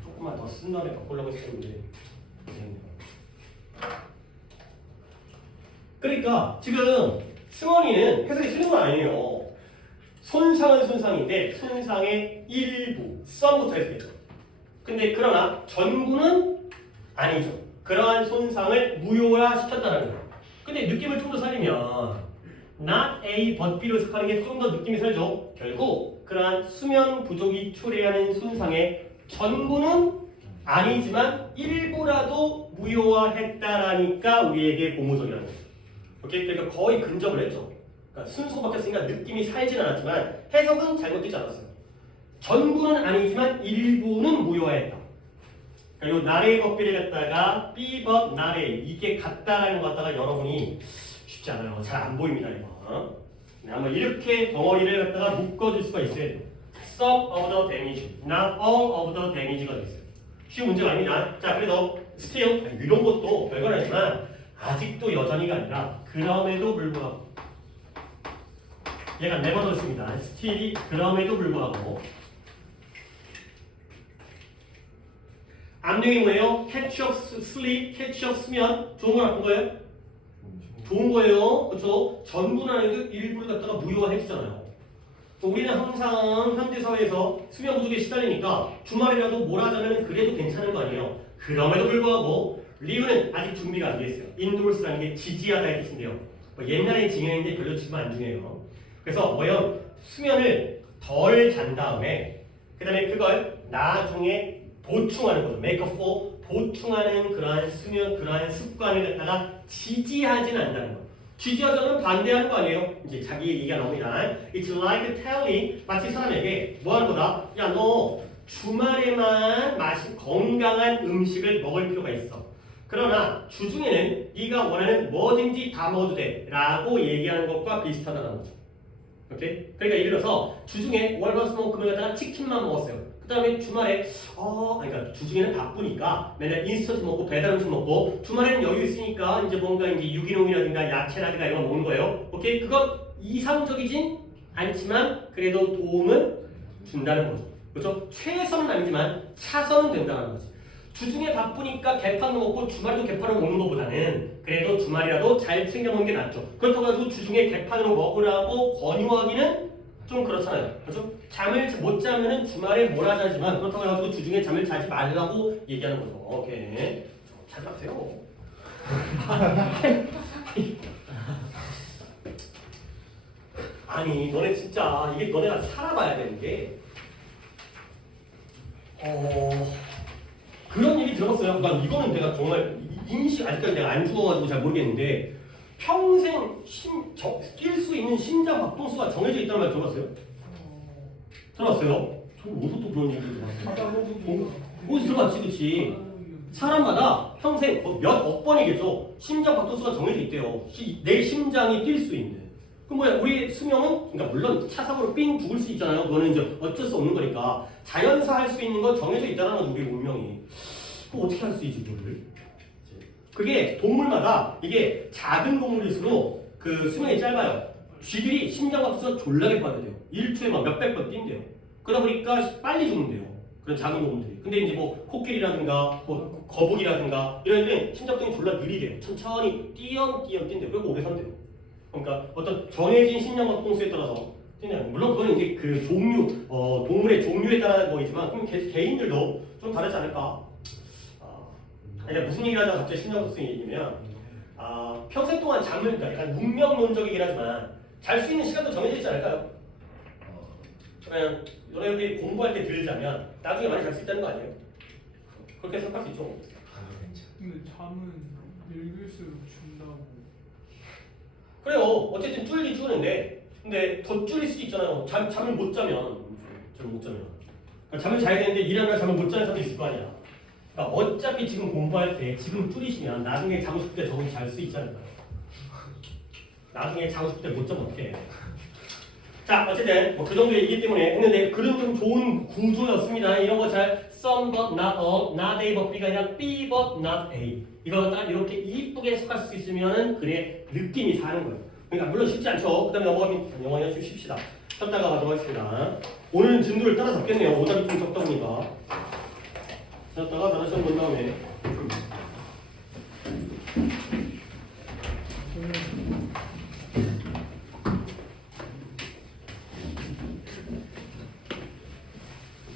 조금만 더 쓴 다음에 바꾸려고 했었는데 그러니까 지금 승원이는 해석이 틀린 건 아니에요. 손상은 손상인데 손상의 일부, 썸부터 해석했죠. 근데 그러나 전부는 아니죠. 그러한 손상을 무효화시켰다는 거예요. 근데 느낌을 좀 더 살리면 not A but B로 해석하는 게 좀 더 느낌이 살죠. 결국 그러한 수면 부족이 초래하는 손상의 전부는 아니지만 일부라도 무효화했다라니까 우리에게 고무적이라는 거죠. 오케이? 그러니까 거의 근접을 했죠. 그러니까 순서가 바뀌었으니까 느낌이 살진 않았지만 해석은 잘못되지 않았어요. 전부는 아니지만 일부는 무효화했다. 그러니까 이 나레의 법비를 갖다가 B but 나레 이게 같다라는 거 갖다가 여러분이 쉽지 않아요. 잘 안 보입니다 이거. 네, 한번 이렇게 덩어리를 갖다가 묶어줄 수가 있어야 돼요. Some of the damage, not all of the damage가 돼 있어요. 쉬운 문제가 아닙니다. 자, 그래도 still 이런 것도 별건 아니지만 아직도 여전히가 아니라 그럼에도 불구하고 얘가 nevertheless입니다. still이 그럼에도 불구하고 암내용이 뭐예요? catch of sleep, catch of 수면 좋은 거 나쁜 거예요? 좋은 거예요. 그렇죠? 전부는 아니고 일부를 갖다가 무효화해 주잖아요. 우리는 항상 현대사회에서 수면 부족에 시달리니까 주말이라도 몰아자면 그래도 괜찮은 거 아니에요. 그럼에도 불구하고 리우는 아직 준비가 안 돼 있어요. 인도르스라는 게 지지하다의 뜻인데요. 옛날에 징했는데 별로 지금 안 중요해요. 그래서 뭐예요? 수면을 덜 잔 다음에 그 다음에 그걸 나중에 보충하는 거죠. make up for 보충하는 그러한 수면, 그러한 습관을 갖다가 지지하진 않는다는 거. 지지하자면 반대하는 거 아니에요? 이제 자기 얘기가 나옵니다. It's like telling 마치 사람에게 뭐 하는 거다? 야, 너 주말에만 건강한 음식을 먹을 필요가 있어. 그러나 주중에는 네가 원하는 뭐든지 다 먹어도 돼 라고 얘기하는 것과 비슷하다는 거죠. 오케이? 그러니까 예를 들어서 주중에 월화수목금을 갖다가 치킨만 먹었어요. 그 다음에 주말에 그러니까 주중에는 바쁘니까 맨날 인스턴트 먹고 배달 음식 먹고 주말에는 여유 있으니까 이제 뭔가 이제 유기농이라든가 야채라든가 이런 거 먹는 거예요. 오케이? 그건 이상적이진 않지만 그래도 도움은 준다는 거죠. 그렇죠? 최선은 아니지만 차선은 된다는 거지. 주중에 바쁘니까 개판도 먹고 주말도 개판을 먹는 것보다는 그래도 주말이라도 잘 챙겨 먹는 게 낫죠. 그렇다고 해서 주중에 개판으로 먹으라고 권유하기는 좀 그렇잖아요. 그렇죠? 잠을 못 자면은 주말에 몰아자지만 그렇다고 해가지고 주중에 잠을 자지 말라고 얘기하는 거죠. 오케이. 잘 잡세요. 아니, 너네 진짜 이게 너네가 살아봐야 되는 게 그런 얘기 들어봤어요. 난 이거는 내가 정말 아직까지 내가 안 죽어가지고 잘 모르겠는데 평생 뛸 수 있는 심장 박동수가 정해져 있다는 말 들어봤어요? 들어봤어요? 저 어디서 또 그런 얘기를 들어봤어요? 어디서 들어봤지, 그치? 사람마다 평생 몇억 번이겠죠. 심장 박동수가 정해져 있대요. 내 심장이 뛸 수 있는. 그럼 뭐야? 우리 수명은 그러니까 물론 차 사고로 삥 죽을 수 있잖아요. 그거는 이제 어쩔 수 없는 거니까 자연사 할 수 있는 건 정해져 있다는 건 우리 운명이. 그럼 어떻게 할 수 있지, 그거를? 그게 동물마다 이게 작은 동물일수록 그 수명이 짧아요. 쥐들이 심장박수가 졸라게 빠르대요. 일주일에 막 몇백 번 뛴대요. 그러다 보니까 빨리 죽는데요. 그런 작은 동물들이. 근데 이제 뭐 코끼리라든가 뭐 거북이라든가 이런 애들은 심장동이 졸라 느리대요. 천천히 띄엄띄엄 뛴대요. 그리고 오래 산대요. 그러니까 어떤 정해진 심장박동수에 따라서 뛰는, 물론 그건 이제 그 종류, 동물의 종류에 따라 거이지만 그럼 개인들도 좀 다르지 않을까? 아니, 무슨 얘기를 하다가 갑자기 심장박동 얘기냐면 평생 동안 잠을, 그러니까 약간 문명론적이긴 하지만 잘 수 있는 시간도 정해져 있지 않을까요? 그러면 여러분들이 공부할 때 들자면 나중에 많이 잘 수 있다는 거 아니에요? 그렇게 생각할 수 있죠. 가도 괜찮아. 근데 잠은 늙을수록 준다고. 그래요. 어쨌든 줄긴 줄는데 근데 더 줄일 수도 있잖아요. 잠을 못 자면. 그러니까 잠을 자야 되는데 일하느라 잠을 못 자는 사람도 있을 거 아니야. 그러니까 어차피 지금 공부할 때 지금 줄이시면 나중에 자고 싶을 때 적응이 잘 수 있지 않을까요? 나중에 자고 싶을 때 못 자면 어떡해. 자, 어쨌든 뭐 그 정도 얘기 때문에 했는데 글은 좀 좋은 구조였습니다. 이런 거 잘 some but not all, not A but B가 아니라 B but not A. 이거 딱 이렇게 이쁘게 해석할 수 있으면은 글의 느낌이 사는 거예요. 그러니까 물론 쉽지 않죠. 그다음에 넘어가면 영어는 좀 쉽시다. 쉬었다가 가도록 하겠습니다. 오늘은 진도를 따라잡겠네요. 오답이 좀 적다 보니까. 쉬었다가 다시 한번 본 다음에